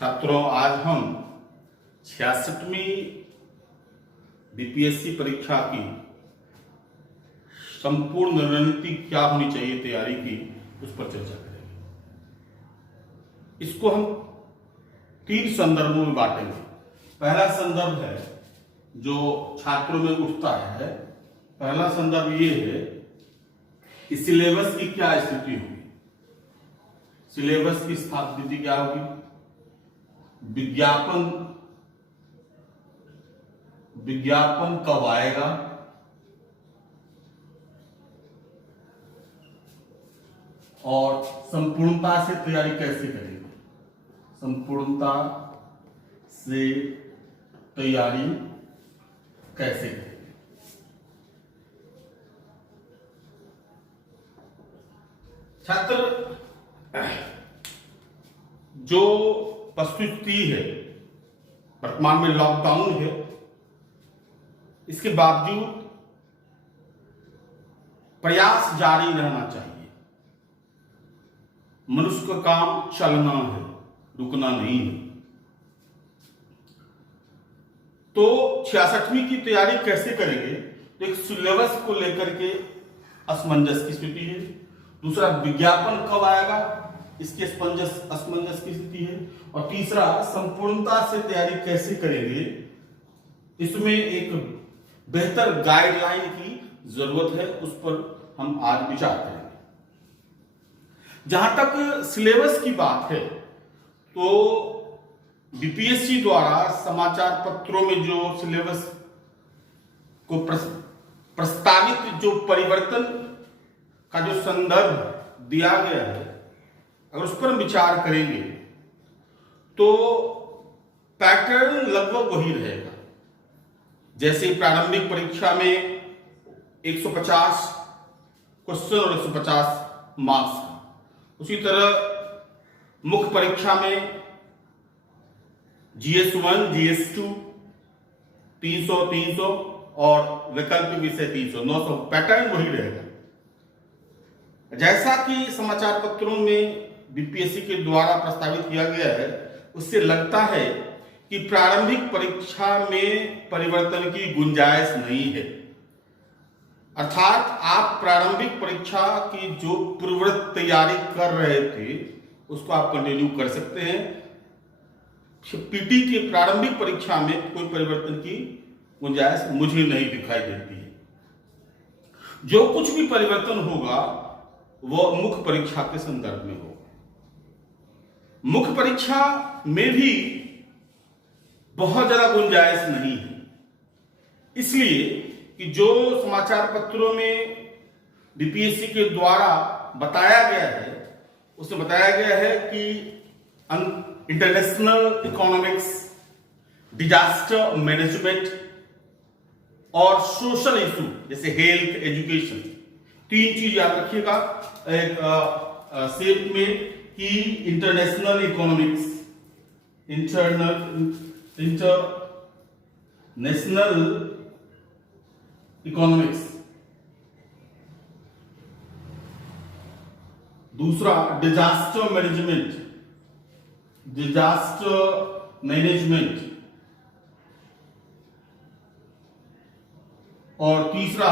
छात्रों, आज हम 66वीं बीपीएससी परीक्षा की संपूर्ण रणनीति क्या होनी चाहिए तैयारी की, उस पर चर्चा करेंगे। इसको हम 3 संदर्भों में बांटेंगे। पहला संदर्भ है जो छात्रों में उठता है। पहला संदर्भ ये है कि सिलेबस की क्या स्थिति होगी, सिलेबस की स्थिति क्या होगी, विज्ञापन कब आएगा, और संपूर्णता से तैयारी कैसे करेंगे, संपूर्णता से तैयारी कैसे करेंगे। छात्र, जो परिस्थिति है, वर्तमान में लॉकडाउन है, इसके बावजूद प्रयास जारी रहना चाहिए। मनुष्य का काम चलना है, रुकना नहीं है। तो 66वीं की तैयारी कैसे करेंगे? तो एक सिलेबस को लेकर के असमंजस की स्थिति है। दूसरा, विज्ञापन कब आएगा, इसके असमंजस की स्थिति है। और तीसरा, संपूर्णता से तैयारी कैसे करेंगे, इसमें एक बेहतर गाइडलाइन की जरूरत है। उस पर हम आज विचार करेंगे। जहां तक सिलेबस की बात है, तो बीपीएससी द्वारा समाचार पत्रों में जो सिलेबस को प्रस्तावित जो परिवर्तन का जो संदर्भ दिया गया है, अगर उस पर हम विचार करेंगे तो पैटर्न लगभग वही रहेगा। जैसे प्रारंभिक परीक्षा में 150 क्वेश्चन और 150 मार्क्स का, उसी तरह मुख्य परीक्षा में GS1 GS2 300 और वैकल्पिक विषय 300 900, पैटर्न वही रहेगा। जैसा कि समाचार पत्रों में बीपीएससी के द्वारा प्रस्तावित किया गया है, उससे लगता है कि प्रारंभिक परीक्षा में परिवर्तन की गुंजाइश नहीं है। अर्थात आप प्रारंभिक परीक्षा की जो पूर्ववत तैयारी कर रहे थे, उसको आप कंटिन्यू कर सकते हैं। पीटी की प्रारंभिक परीक्षा में कोई परिवर्तन की गुंजाइश मुझे नहीं दिखाई देती है। जो कुछ भी परिवर्तन होगा वो मुख्य परीक्षा के संदर्भ में होगा। मुख्य परीक्षा में भी बहुत ज्यादा गुंजाइश नहीं है, इसलिए कि जो समाचार पत्रों में बीपीएससी के द्वारा बताया गया है, उसमें बताया गया है कि इंटरनेशनल इकोनॉमिक्स, डिजास्टर मैनेजमेंट और सोशल इशू जैसे हेल्थ, एजुकेशन, 3 चीज याद रखिएगा एक सेट में कि इंटरनेशनल इकोनॉमिक्स, इंटरनेशनल इकोनॉमिक्स, दूसरा डिजास्टर मैनेजमेंट, और तीसरा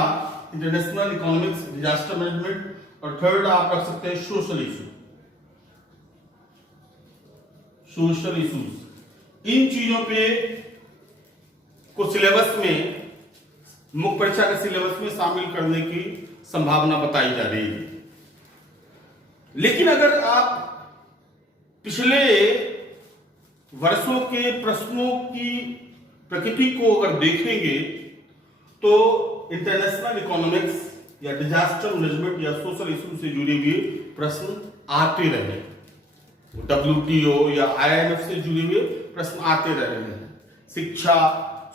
इंटरनेशनल इकोनॉमिक्स, डिजास्टर मैनेजमेंट, और थर्ड आप रख सकते हैं सोशल इश्यूज। इन चीजों पे को सिलेबस में, मुख्य परीक्षा के सिलेबस में शामिल करने की संभावना बताई जा रही है। लेकिन अगर आप पिछले वर्षों के प्रश्नों की प्रकृति को अगर देखेंगे, तो इंटरनेशनल इकोनॉमिक्स या डिजास्टर मैनेजमेंट या सोशल इशू से जुड़े हुए प्रश्न आते रहे। WTO या IMF से जुड़े हुए प्रश्न आते रहे हैं। शिक्षा,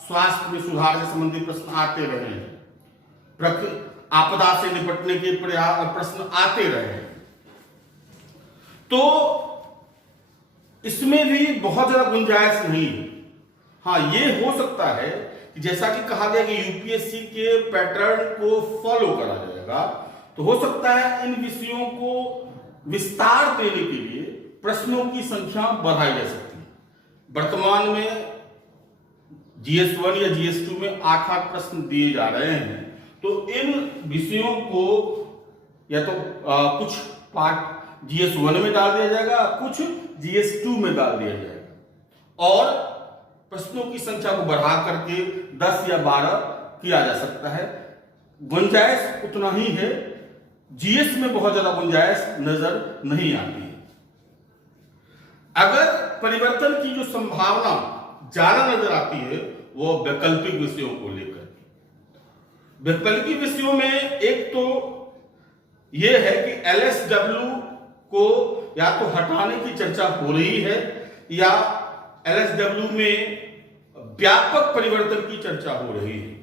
स्वास्थ्य में सुधार से संबंधित प्रश्न आते रहे हैं। आपदा से निपटने के प्रश्न आते रहे हैं। तो इसमें भी बहुत ज्यादा गुंजाइश नहीं है। हाँ, ये हो सकता है कि जैसा कि कहा गया कि यूपीएससी के पैटर्न को फॉलो करा जाएगा, तो हो सकता है इन विषयों को विस्तार देने के लिए प्रश्नों की संख्या बढ़ाई जा सकती है। वर्तमान में GS1 या GS2 में 8 प्रश्न दिए जा रहे हैं। तो इन विषयों को या तो कुछ पार्ट GS1 में डाल दिया जाएगा, कुछ GS2 में डाल दिया जाएगा और प्रश्नों की संख्या को बढ़ा करके 10 या 12 किया जा सकता है। गुंजाइश उतना ही है, GS में बहुत ज्यादा गुंजाइश नजर नहीं आती है। अगर परिवर्तन की जो संभावना ज्यादा नजर आती है वो वैकल्पिक विषयों को लेकर। वैकल्पिक विषयों में एक तो यह है कि LSW को या तो हटाने की चर्चा हो रही है या LSW में व्यापक परिवर्तन की चर्चा हो रही है।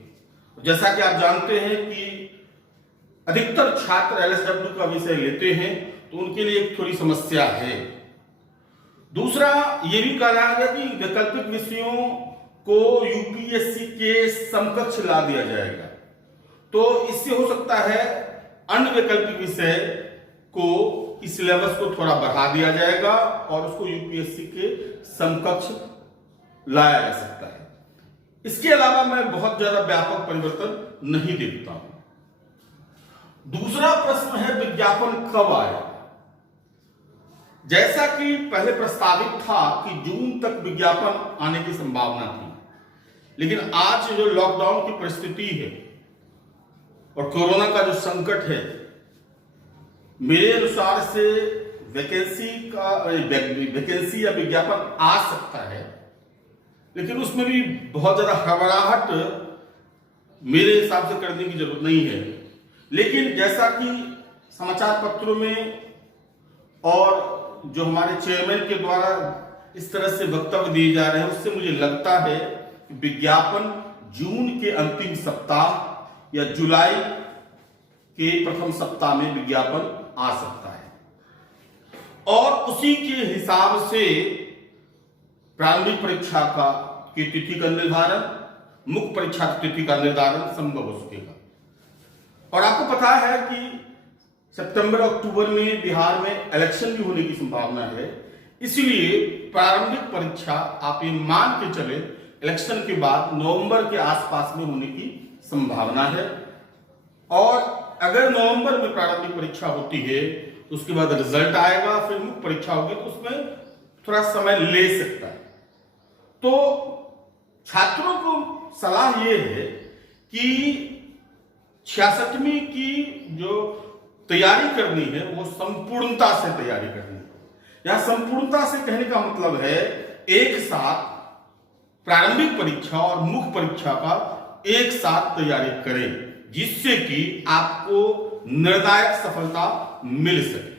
जैसा कि आप जानते हैं कि अधिकतर छात्र LSW का विषय लेते हैं तो उनके लिए एक थोड़ी समस्या है। दूसरा यह भी कहा गया कि वैकल्पिक विषयों को UPSC के समकक्ष ला दिया जाएगा, तो इससे हो सकता है अन्य वैकल्पिक विषय को इस सिलेबस को थोड़ा बढ़ा दिया जाएगा और उसको UPSC के समकक्ष लाया जा सकता है। इसके अलावा मैं बहुत ज्यादा व्यापक परिवर्तन नहीं देखता हूं। दूसरा प्रश्न है विज्ञापन कब आएगा। जैसा कि पहले प्रस्तावित था कि जून तक विज्ञापन आने की संभावना थी, लेकिन आज जो लॉकडाउन की परिस्थिति है और कोरोना का जो संकट है, मेरे अनुसार से वैकेंसी या विज्ञापन आ सकता है, लेकिन उसमें भी बहुत ज्यादा घबराहट मेरे हिसाब से करने की जरूरत नहीं है। लेकिन जैसा कि समाचार पत्रों में और जो हमारे चेयरमैन के द्वारा इस तरह से वक्तव्य दिए जा रहे हैं, उससे मुझे लगता है कि विज्ञापन जून के अंतिम सप्ताह या जुलाई के प्रथम सप्ताह में विज्ञापन आ सकता है और उसी के हिसाब से प्रारंभिक परीक्षा की तिथि का निर्धारण, मुख्य परीक्षा की तिथि का निर्धारण संभव हो सकेगा। और आपको पता है कि सितंबर अक्टूबर में बिहार में इलेक्शन भी होने की संभावना है, इसलिए प्रारंभिक परीक्षा आप ये मान के चले इलेक्शन के बाद नवंबर के आसपास में होने की संभावना है। और अगर नवंबर में प्रारंभिक परीक्षा होती है तो उसके बाद रिजल्ट आएगा, फिर मुख्य परीक्षा होगी, तो उसमें थोड़ा समय ले सकता है। तो छात्रों को सलाह यह है कि 66वीं की जो तैयारी करनी है वो संपूर्णता से तैयारी करनी है। यहां संपूर्णता से कहने का मतलब है एक साथ प्रारंभिक परीक्षा और मुख्य परीक्षा का एक साथ तैयारी करें, जिससे कि आपको निर्णायक सफलता मिल सके।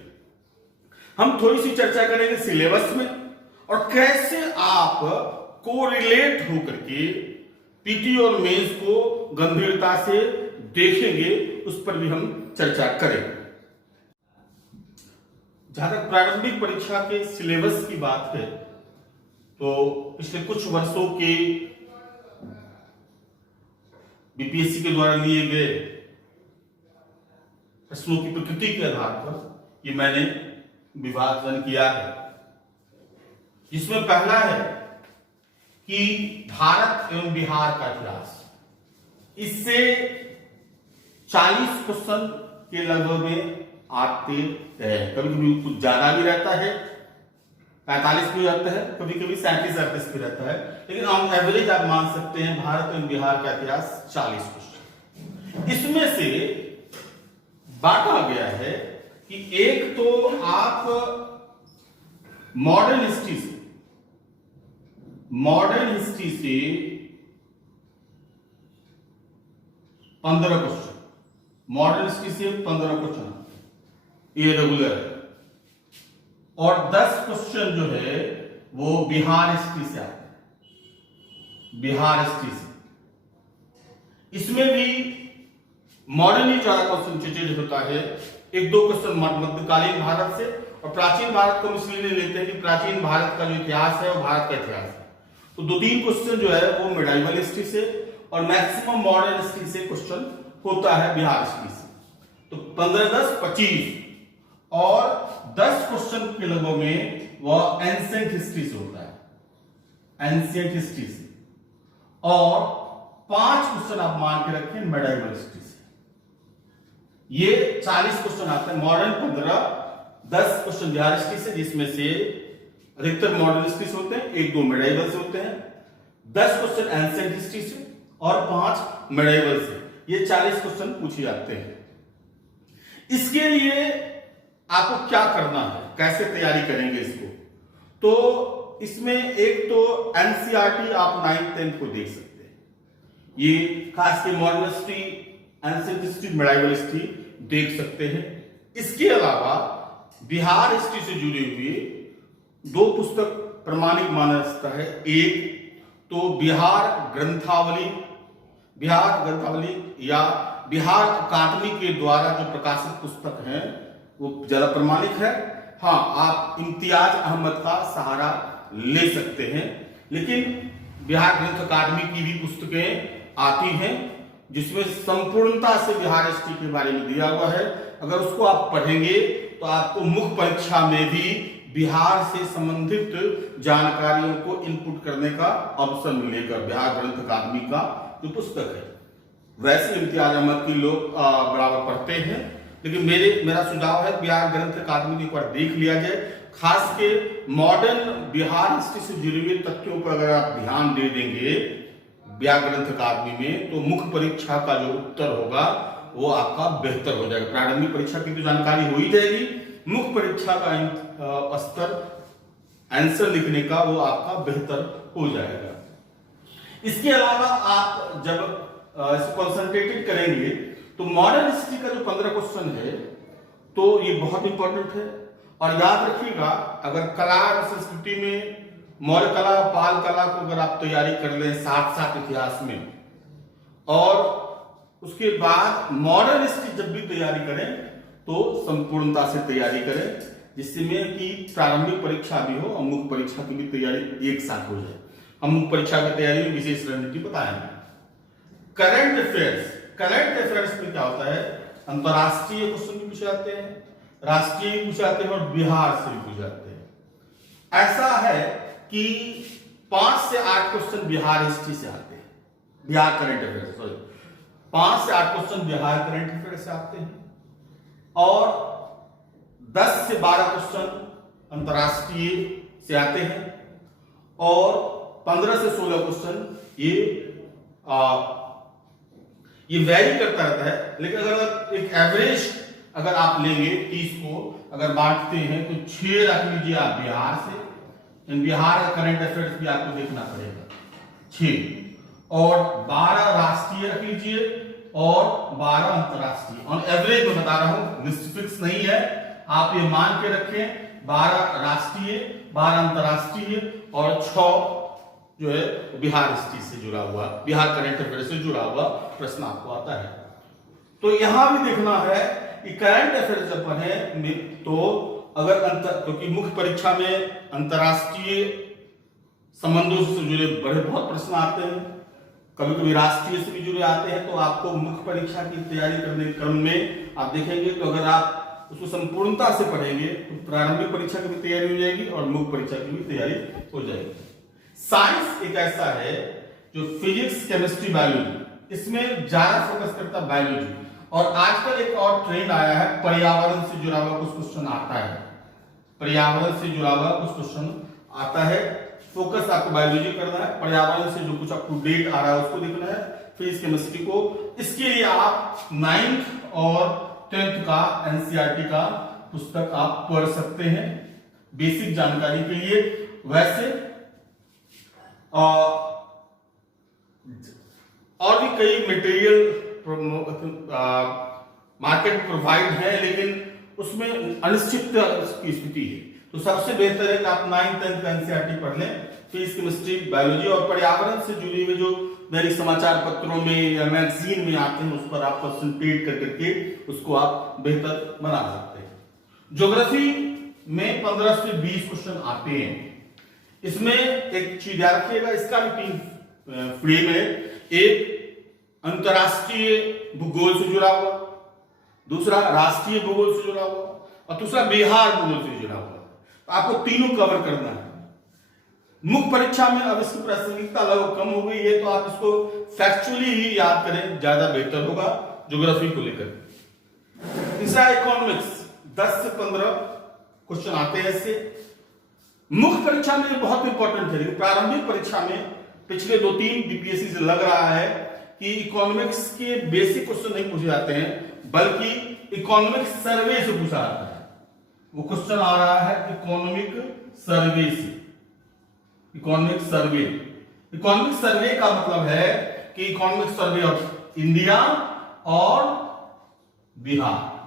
हम थोड़ी सी चर्चा करेंगे सिलेबस में और कैसे आप कोरिलेट होकर के पीटी और मेंस को गंभीरता से देखेंगे, उस पर भी हम चर्चा करेंगे। जहां तक प्रारंभिक परीक्षा के सिलेबस की बात है तो पिछले कुछ वर्षों के बीपीएससी के द्वारा लिए गए प्रश्नों की प्रकृति के आधार पर ये मैंने विभाजन किया है, जिसमें पहला है कि भारत एवं बिहार का इतिहास। इससे 40 क्वेश्चन के लगभग में आते हैं, कभी कभी कुछ ज्यादा भी रहता है, 45 भी रहता है, कभी कभी 37-38 भी रहता है, लेकिन ऑन एवरेज आप मान सकते हैं भारत एवं बिहार का इतिहास 40 क्वेश्चन। इसमें से बांटा गया है कि एक तो आप मॉडर्न हिस्ट्री से 15 क्वेश्चन, मॉडर्न हिस्ट्री से 15 क्वेश्चन ये रेगुलर है, और 10 क्वेश्चन जो है वो बिहार हिस्ट्री से आते हैं, बिहार हिस्ट्री से। इसमें भी मॉडर्न ही ज्यादा कॉन्सेंट्रेटेड होता है, 1-2 क्वेश्चन मध्यकालीन भारत से, और प्राचीन भारत को इसलिए लेते हैं कि प्राचीन भारत का जो इतिहास है वो भारत का इतिहास है, तो 2-3 क्वेश्चन जो है वो मिडाइवल हिस्ट्री से, और मैक्सिमम मॉडर्न हिस्ट्री से क्वेश्चन होता है बिहार हिस्ट्री से। तो 15-10-25 और 10 क्वेश्चन के लगभग में वह एंसेंट हिस्ट्री से होता है। एंशिएंट हिस्ट्री से, और 5 क्वेश्चन आप मान के रखें मेडाइवल हिस्ट्री से। ये 40 क्वेश्चन आते हैं। मॉडर्न 15, 10 क्वेश्चन बिहार हिस्ट्री से, जिसमें से अधिकतर मॉडर्न हिस्ट्री से होते हैं, 1-2 मेडाइवल से होते हैं, 10 क्वेश्चन एंशिएंट हिस्ट्री से और 5 मेडाइवल से। ये 40 क्वेश्चन पूछे जाते हैं। इसके लिए आपको क्या करना है, कैसे तैयारी करेंगे इसको? तो इसमें एक तो एनसीईआरटी आप 9th 10th को देख सकते हैं। ये खास के modern history, ancient history, medieval history देख सकते हैं। इसके अलावा बिहार हिस्ट्री से जुड़ी हुई 2 पुस्तक प्रमाणिक माना जाता है। एक तो बिहार ग्रंथावली या बिहार अकादमी के द्वारा जो प्रकाशित पुस्तक है वो ज्यादा प्रमाणिक है। हाँ, आप इम्तियाज अहमद का सहारा ले सकते हैं, लेकिन बिहार ग्रंथ अकादमी की भी पुस्तकें आती हैं जिसमें संपूर्णता से बिहार हिस्ट्री के बारे में दिया हुआ है। अगर उसको आप पढ़ेंगे तो आपको मुख्य परीक्षा में भी बिहार से संबंधित जानकारियों को इनपुट करने का अवसर मिलेगा। बिहार ग्रंथ अकादमी का जो पुस्तक है, वैसे इम्तियाज अहमद की लोग बराबर पढ़ते हैं, लेकिन मेरा सुझाव है बिहार ग्रंथ अकादमी को एक बार देख लिया जाए। खास के मॉडर्न बिहार हिस्ट्री से जुड़े हुए तथ्यों पर अगर आप ध्यान दे देंगे बिहार ग्रंथ अकादमी में, तो मुख्य परीक्षा का जो उत्तर होगा वो आपका बेहतर हो जाएगा। प्रारंभिक परीक्षा की तो जानकारी हो ही जाएगी, मुख्य परीक्षा का स्तर आंसर लिखने का वो आपका बेहतर हो जाएगा। इसके अलावा आप जब इसको कंसंट्रेटेड करेंगे तो मॉडर्न हिस्ट्री का जो 15 क्वेश्चन है तो ये बहुत इंपॉर्टेंट है। और याद रखिएगा, अगर कला और संस्कृति में मौर्य कला, पाल कला को अगर आप तैयारी कर लें साथ साथ इतिहास में, और उसके बाद मॉडर्न हिस्ट्री जब भी तैयारी करें तो संपूर्णता से तैयारी करें, जिसमें कि प्रारंभिक परीक्षा भी हो और मुख्य परीक्षा की भी तैयारी एक साथ हो जाए। हम मुख्य परीक्षा की तैयारी में विशेष रणनीति बताएंगे। करंट अफेयर्स में क्या होता है, अंतरराष्ट्रीय क्वेश्चन भी पूछे जाते हैं, राष्ट्रीय भी पूछे जाते हैं और बिहार से भी पूछे जाते हैं। ऐसा है कि 5 से 8 क्वेश्चन बिहार हिस्ट्री से आते हैं, बिहार करंट अफेयर्स, सॉरी 5 से 8 क्वेश्चन बिहार करंट अफेयर्स से आते हैं, और 10 से 12 क्वेश्चन अंतरराष्ट्रीय से आते हैं, और 15 से 16 क्वेश्चन ये वेरी करता रहता है। लेकिन अगर एक एवरेज अगर आप लेंगे 30 को अगर बांटते हैं तो 6 रख लीजिए आप बिहार से, बिहार का करंट अफेयर्स भी आपको देखना पड़ेगा 6, और 12 राष्ट्रीय रख लीजिए और 12 अंतरराष्ट्रीय। ऑन एवरेज में बता रहा हूं, लिस्ट फिक्स नहीं है, आप ये मान के रखें 12 राष्ट्रीय, 12 अंतरराष्ट्रीय और 6 जो है बिहार हिस्ट्री से जुड़ा हुआ, बिहार करंट अफेयर से जुड़ा हुआ प्रश्न आपको आता है। तो यहां भी देखना है कि करंट अफेयर जब पढ़े तो अगर क्योंकि मुख्य परीक्षा में अंतरराष्ट्रीय संबंधों से जुड़े बड़े बहुत प्रश्न आते हैं, कभी कभी राष्ट्रीय से भी जुड़े आते हैं, तो आपको मुख्य परीक्षा की तैयारी करने के क्रम में आप देखेंगे तो अगर आप उसको संपूर्णता से पढ़ेंगे तो प्रारंभिक परीक्षा की भी तैयारी हो जाएगी और मुख्य परीक्षा की भी तैयारी हो जाएगी। साइंस एक ऐसा है जो फिजिक्स, केमिस्ट्री, बायोलॉजी, इसमें ज्यादा फोकस करता है बायोलॉजी। और आजकल एक और ट्रेंड आया है, पर्यावरण से जुड़ा हुआ कुछ क्वेश्चन आता है, पर्यावरण से जुड़ा हुआ कुछ क्वेश्चन आता है। फोकस आपको बायोलॉजी करना है, पर्यावरण से जो कुछ अप टू डेट आ रहा है उसको देखना है, फिजिक्स केमिस्ट्री को। इसके लिए आप 9th और 10th का एनसीईआरटी का पुस्तक आप पढ़ सकते हैं बेसिक जानकारी के लिए। वैसे और भी कई मटेरियल मार्केट प्रोवाइड है, लेकिन उसमें अनिश्चित की स्थिति है, तो सबसे बेहतर है कि आप 9th 10th का एनसीईआरटी पढ़ लें, फिजिक्स, केमिस्ट्री, बायोलॉजी, और पर्यावरण से जुड़ी हुई जो दैनिक समाचार पत्रों में या मैगजीन में आते हैं उस पर आप कंसंट्रेट करके उसको आप बेहतर बना सकते हैं। ज्योग्राफी में 15 से 20 क्वेश्चन आते हैं। इसमें एक चीज याद रखिएगा, इसका भी 3 फ्रेम है, एक अंतरराष्ट्रीय भूगोल से जुड़ा हुआ, दूसरा राष्ट्रीय भूगोल से जुड़ा हुआ और दूसरा बिहार भूगोल से जुड़ा हुआ। आपको तीनों कवर करना है। मुख्य परीक्षा में अब इसकी प्रासंगिकता लगभग कम हो गई है, तो आप इसको फैक्चुअली ही याद करें, ज्यादा बेहतर होगा ज्योग्राफी को लेकर। तीसरा इकोनॉमिक्स, 10 से 15 क्वेश्चन आते हैं इससे। मुख्य परीक्षा में बहुत इंपॉर्टेंट है, लेकिन प्रारंभिक परीक्षा में पिछले 2-3 बीपीएससी से लग रहा है कि इकोनॉमिक्स के बेसिक क्वेश्चन नहीं पूछे जाते हैं, बल्कि इकोनॉमिक सर्वे से पूछा जाता है। वो क्वेश्चन आ रहा है इकोनॉमिक सर्वे से। इकोनॉमिक सर्वे, इकोनॉमिक सर्वे का मतलब है कि इकोनॉमिक सर्वे ऑफ इंडिया और Bihar,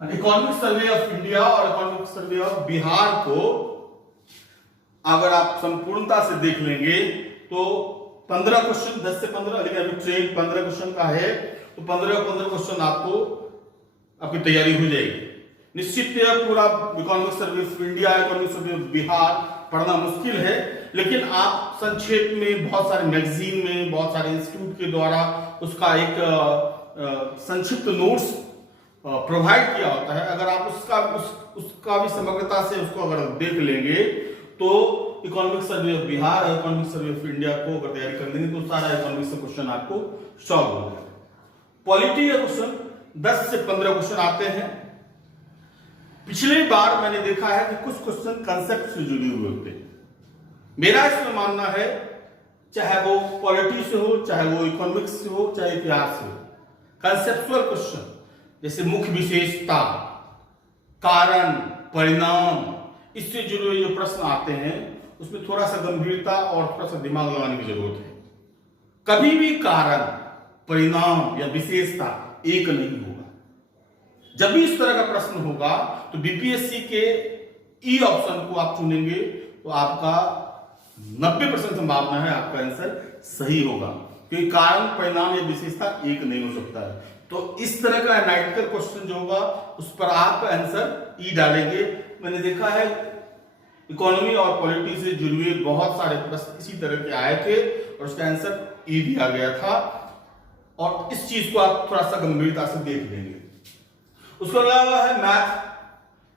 economic survey of India और इकोनॉमिक सर्वे ऑफ बिहार को अगर आप संपूर्णता से देख लेंगे तो 15 क्वेश्चन, 10 से 15, लेकिन अभी ट्रेन 15 क्वेश्चन का है, तो 15 क्वेश्चन आपको आपकी तैयारी हो जाएगी। निश्चित पूरा economic survey of India, economic survey of Bihar पढ़ना मुश्किल है, लेकिन आप संक्षेप में बहुत सारे मैगजीन में, बहुत सारे इंस्टीट्यूट के द्वारा उसका एक संक्षिप्त नोट्स प्रोवाइड किया होता है। अगर आप उसका भी समग्रता से उसको अगर देख लेंगे तो इकोनॉमिक सर्वे ऑफ बिहार और इकोनॉमिक सर्वे ऑफ इंडिया को अगर तैयारी कर लेंगे तो सारा इकोनॉमिक्स का क्वेश्चन आपको सॉल्व हो जाएगा। पॉलिटी का क्वेश्चन 10 से 15 क्वेश्चन आते हैं। पिछली बार मैंने देखा है कि कुछ क्वेश्चन कंसेप्ट से जुड़े हुए होते हैं। मेरा इसमें मानना है, चाहे वो पॉलिटी से हो, चाहे वो इकोनॉमिक्स से हो, चाहे इतिहास से हो, कंसेप्चुअल क्वेश्चन जैसे मुख्य विशेषता, कारण, परिणाम, इससे जुड़े हुए जो प्रश्न आते हैं उसमें थोड़ा सा गंभीरता और थोड़ा सा दिमाग लगाने की जरूरत है। कभी भी कारण, परिणाम या विशेषता एक नहीं होगा। जब भी इस तरह का प्रश्न होगा तो बीपीएससी के ई ऑप्शन को आप चुनेंगे तो आपका 90% संभावना है आपका आंसर सही होगा, क्योंकि कारण, परिणाम या विशेषता एक नहीं हो सकता है। तो इस तरह का एनालिटिकल क्वेश्चन जो होगा उस पर आप आंसर ई डालेंगे। मैंने देखा है इकोनॉमी और पॉलिटी से जुड़े हुए बहुत सारे प्रश्न इसी तरह के आए थे और उसका आंसर ई दिया गया था, और इस चीज को आप थोड़ा सा गंभीरता से देख लेंगे। उसके अलावा है मैथ,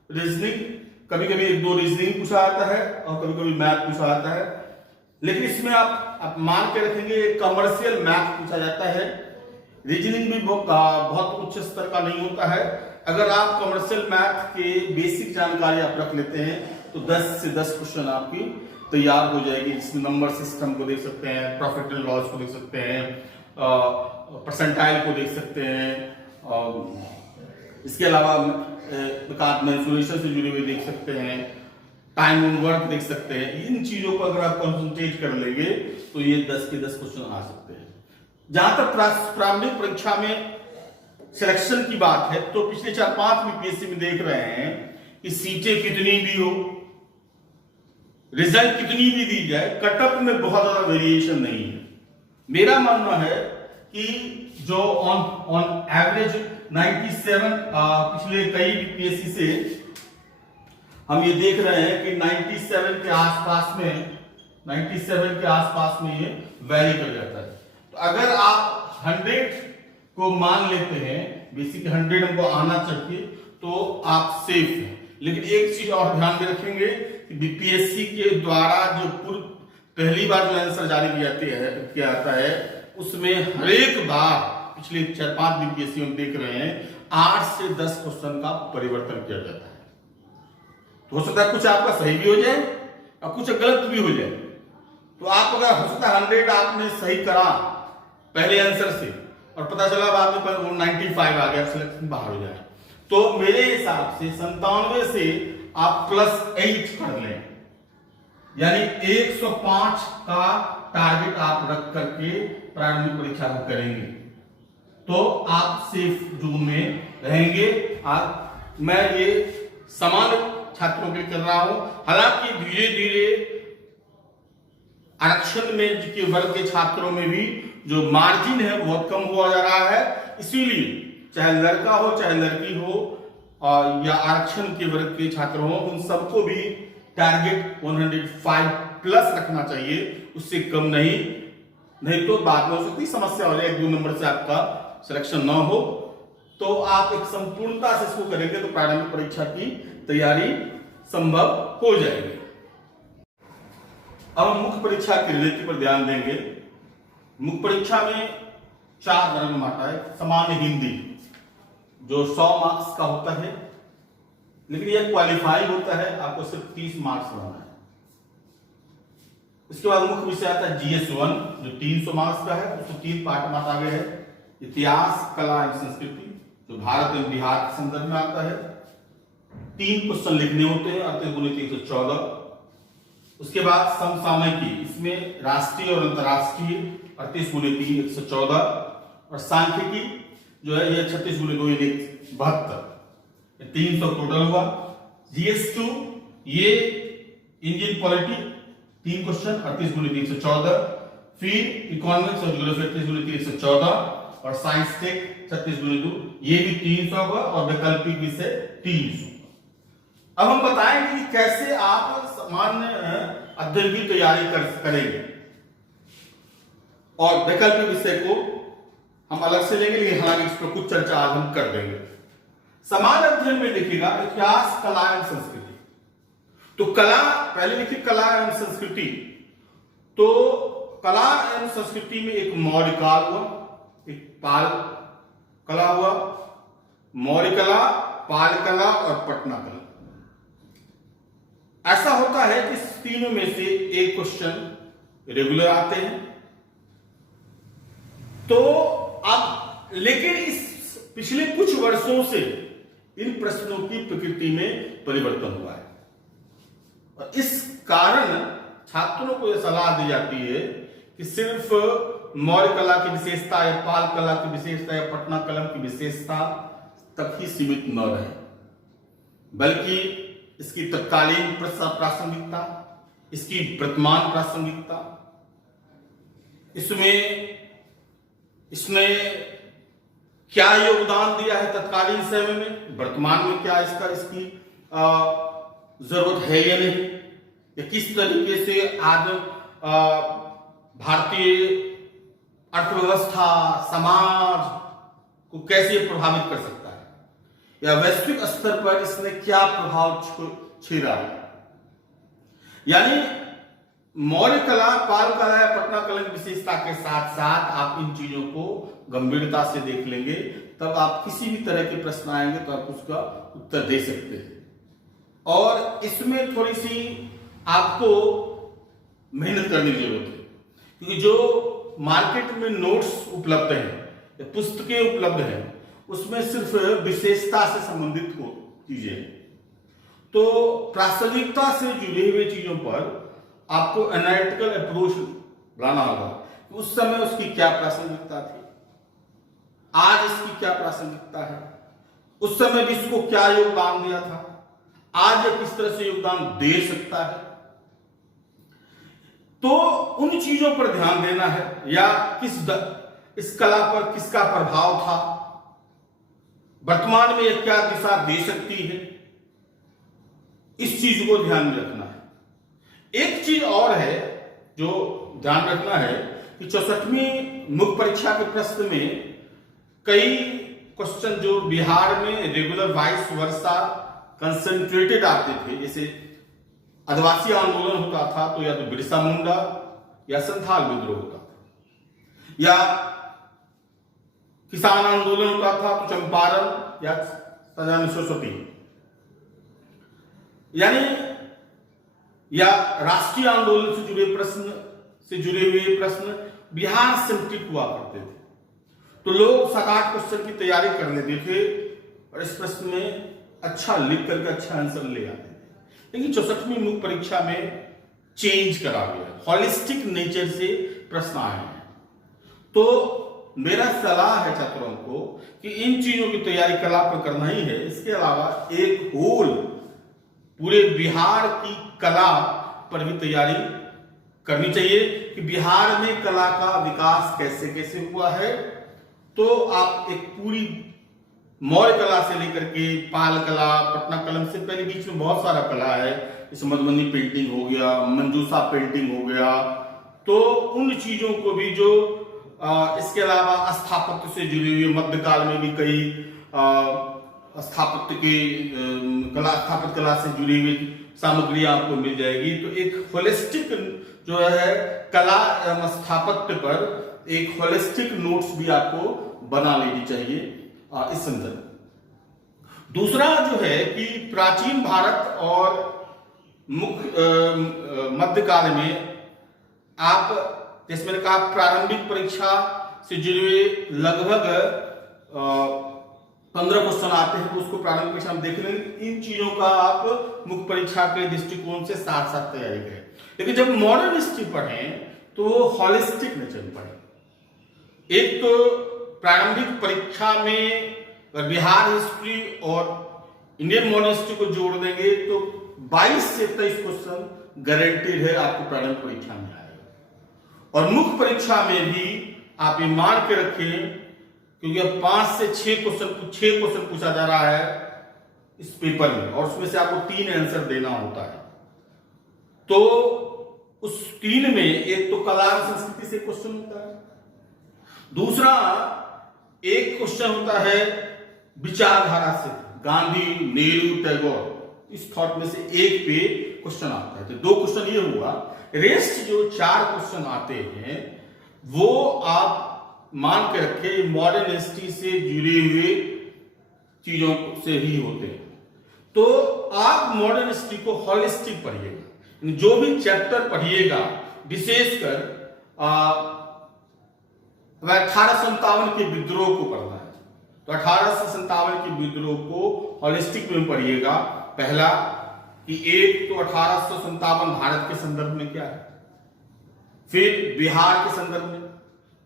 रीजनिंग, कभी कभी 1-2 रीजनिंग पूछा जाता है और कभी कभी मैथ पूछा जाता है, लेकिन इसमें आप मान के रखेंगे कमर्शियल मैथ पूछा जाता है। रीजनिंग भी बहुत उच्च स्तर का नहीं होता है। अगर आप कमर्शियल मैथ के बेसिक जानकारी आप रख लेते हैं तो 10 से 10 क्वेश्चन आपकी तैयार हो जाएगी, जिसमें नंबर सिस्टम को देख सकते हैं, प्रॉफिट एंड लॉस को देख सकते हैं, परसेंटाइल को देख सकते हैं, इसके अलावा मेंसुरेशन से जुड़े हुए देख सकते हैं, टाइम ऑन वर्क देख सकते हैं। इन चीजों को अगर आप कंसंट्रेट कर लेंगे तो ये 10 के 10 क्वेश्चन आ सकते हैं। जहां तक प्रारंभिक परीक्षा में सिलेक्शन की बात है तो पिछले 4-5 बीपीएससी में देख रहे हैं कि सीटें कितनी भी हो, रिजल्ट कितनी भी दी जाए, कटअप में बहुत ज्यादा वेरिएशन नहीं है। मेरा मानना है कि जो ऑन एवरेज 97 पिछले कई बीपीएससी से हम ये देख रहे हैं कि 97 के आसपास में ये वैरी कर जाता है। तो अगर आप 100 को मान लेते हैं, बेसिक 100 हमको आना चाहिए, तो आप सेफ हैं। लेकिन एक चीज और ध्यान में रखेंगे कि बीपीएससी के द्वारा जो पहली बार जो आंसर जारी किया जाता है उसमें हर एक बार पिछले 4-5 बीपीएससी हम देख रहे हैं 8 से 10 क्वेश्चन का परिवर्तन किया जाता है। तो हो सकता है कुछ आपका सही भी हो जाए और कुछ गलत भी हो जाए। तो आप अगर हो सकता है 100 आपने सही करा पहले आंसर से और पता चला बाद में 95 आ गया, सिलेक्शन बाहर हो जाए, तो मेरे हिसाब से 97 से आप +8 कर लें, यानी 105 का टारगेट आप रख करके प्रारंभिक परीक्षा को करेंगे तो आप सेफ जोन में रहेंगे। मैं ये सामान्य छात्रों के लिए कर रहा हूं, हालांकि धीरे धीरे आरक्षण में के वर्ग के छात्रों में भी जो मार्जिन है बहुत कम हुआ जा रहा है, इसीलिए चाहे लड़का हो चाहे लड़की हो या आरक्षण के वर्ग के छात्र हो, उन सबको भी टारगेट 105+ रखना चाहिए, उससे कम नहीं तो बाद में हो सकती समस्या हो जाए, 1-2 नंबर से आपका सिलेक्शन ना हो। तो आप एक संपूर्णता से इसको करेंगे तो प्रारंभिक परीक्षा की तैयारी संभव हो जाएगी। अब हम मुख्य परीक्षा की रणनीति पर ध्यान देंगे। मुख्य परीक्षा में 4 वर्ग में बांटा है। सामान्य हिंदी जो 100 मार्क्स का होता है, लेकिन यह क्वालिफाई होता है, आपको सिर्फ 30 मार्क्स लाना है। इसके बाद मुख्य विषय आता है GS1 जो 300 मार्क्स का है, उसको 3 पार्ट में बांटा गया है। इतिहास, कला एवं संस्कृति जो भारत एवं बिहार के संदर्भ में आता है। 3 क्वेश्चन लिखने होते हैं, 38 गुणे 314। उसके बाद समसामयिकी, इसमें राष्ट्रीय और अंतरराष्ट्रीय 38 गुणे 3 114। और सांख्यिकी जो है ये 36 गुणे 2 72, 300 टोटल हुआ। GS2 ये इंडियन पॉलिटी 3 क्वेश्चन 38 गुणे 314। फिर इकोनॉमिक्स और ज्योग्राफी 38 गुणे 314 और साइंस टेक 36 गुणे 2 ये भी 300 होगा और वैकल्पिक विषय 300। अब हम बताएंगे कि कैसे आप सामान्य अध्ययन की तैयारी करेंगे, और वैकल्पिक विषय को हम अलग से लेंगे, लेकिन हालांकि इस पर कुछ चर्चा आज हम कर देंगे। सामान्य अध्ययन में लिखिएगा इतिहास, कला एवं संस्कृति। तो कला पहले लिखिए, कला एवं संस्कृति। तो कला एवं संस्कृति में एक मौर्य काल हुआ, एक पाल कला हुआ, मौर्य कला, पाल कला और पटना कला। ऐसा होता है कि तीनों में से एक क्वेश्चन रेगुलर आते हैं। तो अब लेकिन इस पिछले कुछ वर्षों से इन प्रश्नों की प्रकृति में परिवर्तन हुआ है, और इस कारण छात्रों को यह सलाह दी जाती है कि सिर्फ मौर्य कला की विशेषता या पाल कला की विशेषता या पटना कला की विशेषता तक ही सीमित न रहे, बल्कि इसकी तत्कालीन प्रासंगिकता, इसकी वर्तमान प्रासंगिकता, इसने क्या योगदान दिया है तत्कालीन समय में, वर्तमान में क्या इसकी जरूरत है या नहीं, या किस तरीके से आज भारतीय अर्थव्यवस्था, समाज को कैसे प्रभावित कर सकता है, या वैश्विक स्तर पर इसने क्या प्रभाव छेड़ा है। यानी मौर्य कला, पाल कला या पटना कला की विशेषता के साथ साथ आप इन चीजों को गंभीरता से देख लेंगे, तब आप किसी भी तरह के प्रश्न आएंगे तो आप उसका उत्तर दे सकते हैं। और इसमें थोड़ी सी आपको मेहनत करने की जरूरत है, क्योंकि जो मार्केट में नोट्स उपलब्ध हैं या पुस्तकें उपलब्ध हैं, उसमें सिर्फ विशेषता से संबंधित हो चीजें, तो प्रासंगिकता से जुड़े हुए चीजों पर आपको एनालिटिकल अप्रोच लाना होगा। उस समय उसकी क्या प्रासंगिकता थी, आज इसकी क्या प्रासंगिकता है, उस समय भी इसको क्या योगदान दिया था, आज ये किस तरह से योगदान दे सकता है। तो उन चीजों पर ध्यान देना है, या इस कला पर किसका प्रभाव था, वर्तमान में यह क्या दिशा दे सकती है, इस चीज को ध्यान में रखना है। एक चीज और है जो ध्यान रखना है कि 64वीं मुख्य परीक्षा के प्रश्न में कई क्वेश्चन जो बिहार में रेगुलर वाइस वर्षा कंसंट्रेटेड आते थे, जैसे आदिवासी आंदोलन होता था तो या तो बिरसा मुंडा या संथाल विद्रोह होता था, या किसान आंदोलन होता था तो चंपारण या सजान सरस्वती, यानी या राष्ट्रीय आंदोलन से जुड़े हुए प्रश्न बिहार सेंट्रिक हुआ करते थे। तो लोग 7-8 क्वेश्चन की तैयारी कर लेते थे और इस प्रश्न में अच्छा लिख करके अच्छा आंसर ले आते थे। लेकिन 64वीं मुख्य परीक्षा में चेंज करा गया, हॉलिस्टिक नेचर से प्रश्न आए हैं। तो मेरा सलाह है छात्रों को कि इन चीजों की तैयारी कला पर करना ही है, इसके अलावा एक होल पूरे बिहार की कला पर भी तैयारी करनी चाहिए कि बिहार में कला का विकास कैसे कैसे हुआ है। तो आप एक पूरी मौर्य कला से लेकर के पाल कला, पटना कलम से पहले बीच में बहुत सारा कला है, जैसे मधुबनी पेंटिंग हो गया, मंजूसा पेंटिंग हो गया, तो उन चीजों को भी जो इसके अलावा स्थापत्य से जुड़ी हुई मध्यकाल में भी कई स्थापत्य की स्थापत्य कला से जुड़ी हुई सामग्री आपको मिल जाएगी। तो एक होलिस्टिक जो है कला स्थापत्य पर एक होलिस्टिक नोट्स भी आपको बना लेनी चाहिए इस संदर्भ। दूसरा जो है कि प्राचीन भारत और मध्यकाल में आप जैसे मैंने कहा प्रारंभिक परीक्षा से जुड़े हुए लगभग 15 क्वेश्चन आते हैं, तो उसको प्रारंभिक परीक्षा में देख लेंगे। इन चीजों का आप मुख्य परीक्षा के दृष्टिकोण से साथ साथ तैयारी करें। लेकिन जब मॉडर्न हिस्ट्री पढ़ें तो हॉलिस्टिक नेचर पढ़ें। एक तो प्रारंभिक परीक्षा में बिहार हिस्ट्री और इंडियन मॉडर्न हिस्ट्री को जोड़ देंगे तो 22 से 23 क्वेश्चन गारंटेड है आपको प्रारंभिक परीक्षा में आएगा। और मुख्य परीक्षा में भी आप ये मान के रखें, क्योंकि अब 5 से 6 क्वेश्चन पूछा जा रहा है इस पेपर में, और उसमें से आपको 3 आंसर देना होता है। तो उस 3 में एक तो कला और संस्कृति से क्वेश्चन होता है, दूसरा एक क्वेश्चन होता है विचारधारा से, गांधी, नेहरू, टैगोर, इस थॉट में से एक पे क्वेश्चन आता है। तो 2 क्वेश्चन ये हुआ। रेस्ट जो 4 क्वेश्चन आते हैं वो आप मान के रखे मॉडर्न हिस्ट्री से जुड़े हुए चीजों से ही होते हैं। तो आप मॉडर्न हिस्ट्री को हॉलिस्टिक पढ़िएगा, जो भी चैप्टर पढ़िएगा, विशेषकर 1857 के विद्रोह को पढ़ना है तो 1857 के विद्रोह को हॉलिस्टिक में पढ़िएगा। पहला कि एक तो 1857 भारत के संदर्भ में क्या है, फिर बिहार के संदर्भ में,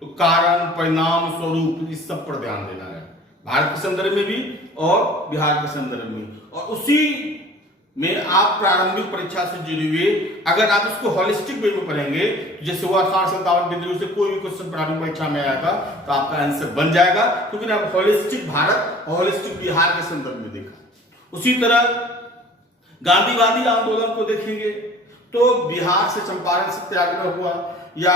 तो कारण, परिणाम, स्वरूप, इस सब पर ध्यान देना है, भारत के संदर्भ में भी और बिहार के संदर्भ में। और उसी में आप प्रारंभिक परीक्षा से जुड़े हुए अगर आप इसको हॉलिस्टिक वे में पढ़ेंगे, जैसे वो 1857 विद्रोह से कोई भी क्वेश्चन प्रारंभिक परीक्षा में आएगा तो आपका आंसर बन जाएगा, क्योंकि आप हॉलिस्टिक भारत और हॉलिस्टिक बिहार के संदर्भ में देखा। उसी तरह गांधीवादी आंदोलन को देखेंगे तो बिहार से चंपारण सत्याग्रह हुआ, या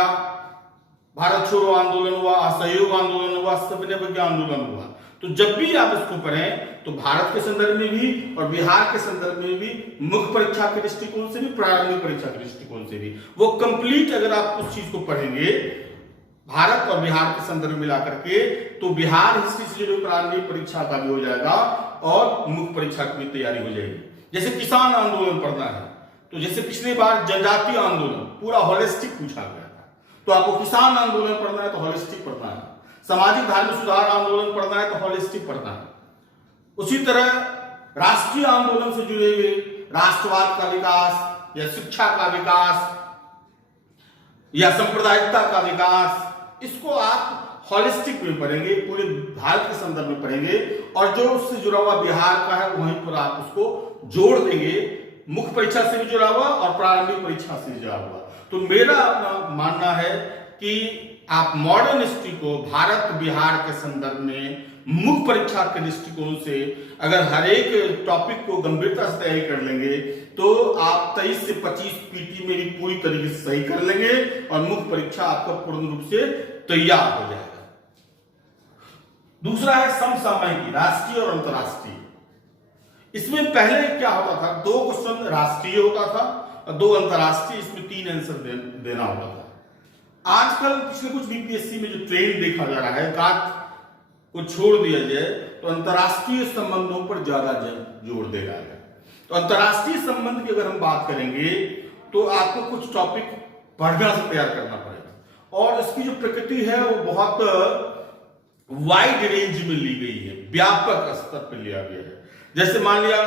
भारत छोड़ो आंदोलन हुआ, असहयोग आंदोलन हुआ, सविनय अवज्ञा आंदोलन हुआ। तो जब भी आप इसको पढ़ें तो भारत के संदर्भ में भी और बिहार के संदर्भ में भी, मुख्य परीक्षा के दृष्टिकोण से भी, प्रारंभिक परीक्षा के दृष्टिकोण से भी, वो कंप्लीट अगर आप उस चीज को पढ़ेंगे भारत और बिहार के संदर्भ में मिला करके, तो बिहार हिस्ट्री से जुड़ी प्रारंभिक परीक्षा का भी हो जाएगा और मुख्य परीक्षा की भी तैयारी हो जाएगी। जैसे किसान आंदोलन पढ़ना है तो जैसे पिछली बार जनजातीय आंदोलन पूरा हॉलिस्टिक पूछा गया था, तो आपको किसान आंदोलन पढ़ना है तो हॉलिस्टिक पढ़ना है, सामाजिक धार्मिक सुधार आंदोलन पढ़ना है तो हॉलिस्टिक पढ़ना है। उसी तरह राष्ट्रीय आंदोलन से जुड़े हुए राष्ट्रवाद का विकास या शिक्षा का विकास या सांप्रदायिकता का विकास, इसको आप हॉलिस्टिक में पढ़ेंगे, पूरे भारत के संदर्भ में पढ़ेंगे, और जो उससे जुड़ा हुआ बिहार का है वहीं पर आप उसको जोड़ देंगे, मुख्य परीक्षा से भी जुड़ा हुआ और प्रारंभिक परीक्षा से भी जुड़ा हुआ। तो मेरा अपना मानना है कि आप मॉडर्न हिस्ट्री को भारत बिहार के संदर्भ में मुख्य परीक्षा के दृष्टिकोण से अगर हर एक टॉपिक को गंभीरता से तैयारी कर लेंगे तो आप 23 से 25 पीटी में भी पूरी तरीके से सही कर लेंगे और मुख्य परीक्षा आपका पूर्ण रूप से तैयार हो जाएगा। दूसरा है समसामयिकी, राष्ट्रीय और अंतरराष्ट्रीय। इसमें पहले क्या होता था, 2 क्वेश्चन राष्ट्रीय होता था और 2 अंतरराष्ट्रीय, इसमें 3 आंसर देना होता था। आजकल पिछले कुछ बीपीएससी में जो ट्रेंड देखा जा रहा है, काट को छोड़ दिया जाए तो अंतरराष्ट्रीय संबंधों पर ज्यादा जोर दे रहा है। तो अंतरराष्ट्रीय संबंध की अगर हम बात करेंगे तो आपको कुछ टॉपिक पढ़ना से तैयार करना पड़ेगा, और इसकी जो प्रकृति है वो बहुत वाइड रेंज में ली गई है, व्यापक स्तर पर लिया गया है। जैसे मान लिया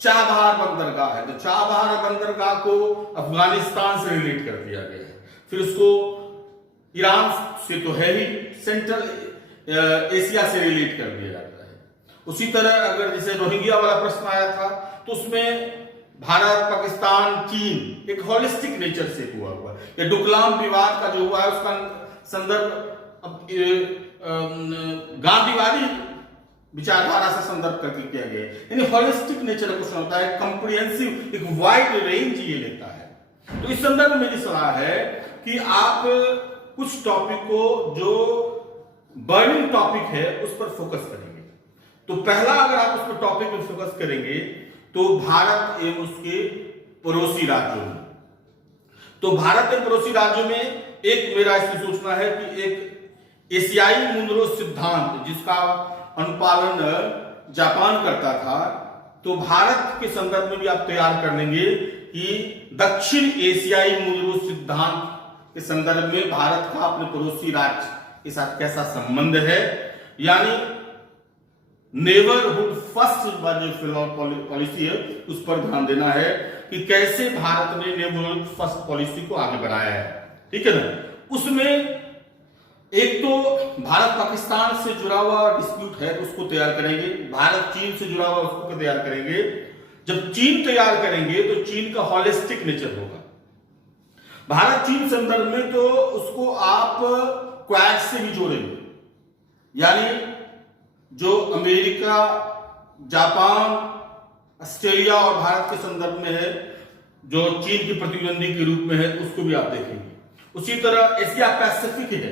चाबहार बंदरगाह है, तो चाबहार बंदरगाह को अफगानिस्तान से रिलेट कर दिया गया है, फिर उसको ईरान से तो है ही, सेंट्रल एशिया से रिलेट कर दिया जाता है। उसी तरह अगर जैसे रोहिंग्या वाला प्रश्न आया था तो उसमें भारत, पाकिस्तान, चीन एक होलिस्टिक नेचर से हुआ हुआ, या डोकलाम विवाद का जो हुआ है उसका संदर्भ गांधीवादी विचारधारा से संदर्भ करके किया गया है। यानी होलिस्टिक नेचर का क्वेश्चन होता है, कंप्रिहेंसिव, एक वाइड रेंज ये लेता है। तो इस संदर्भ में मेरी सलाह है कि आप कुछ टॉपिक को जो बर्निंग टॉपिक है उस पर फोकस करेंगे। तो पहला अगर आप उस पर टॉपिक में फोकस करेंगे तो भारत एवं उसके पड़ोसी राज्यों में, तो भारत एवं पड़ोसी राज्यों में एक मेरा इसमें सोचना है कि एक एशियाई मुनरो सिद्धांत जिसका अनुपालन जापान करता था, तो भारत के संदर्भ में भी आप तैयार कर लेंगे कि दक्षिण एशियाई मुनरो सिद्धांत के संदर्भ में भारत का अपने पड़ोसी राज्य के साथ कैसा संबंध है, यानी नेबरहुड फर्स्ट जो पॉलिसी है उस पर ध्यान देना है कि कैसे भारत ने नेबरहुड फर्स्ट पॉलिसी को आगे बढ़ाया है, ठीक है ना। उसमें एक तो भारत पाकिस्तान से जुड़ा हुआ डिस्प्यूट है उसको तैयार करेंगे, भारत चीन से जुड़ा हुआ उसको तैयार करेंगे। जब चीन तैयार करेंगे तो चीन का हॉलिस्टिक नेचर होगा। भारत चीन संदर्भ में तो उसको आप क्वाड से भी जोड़ेंगे, यानी जो अमेरिका, जापान, ऑस्ट्रेलिया और भारत के संदर्भ में है, जो चीन की प्रतिद्वंदी के रूप में है, उसको भी आप देखेंगे। उसी तरह एशिया पैसिफिक है,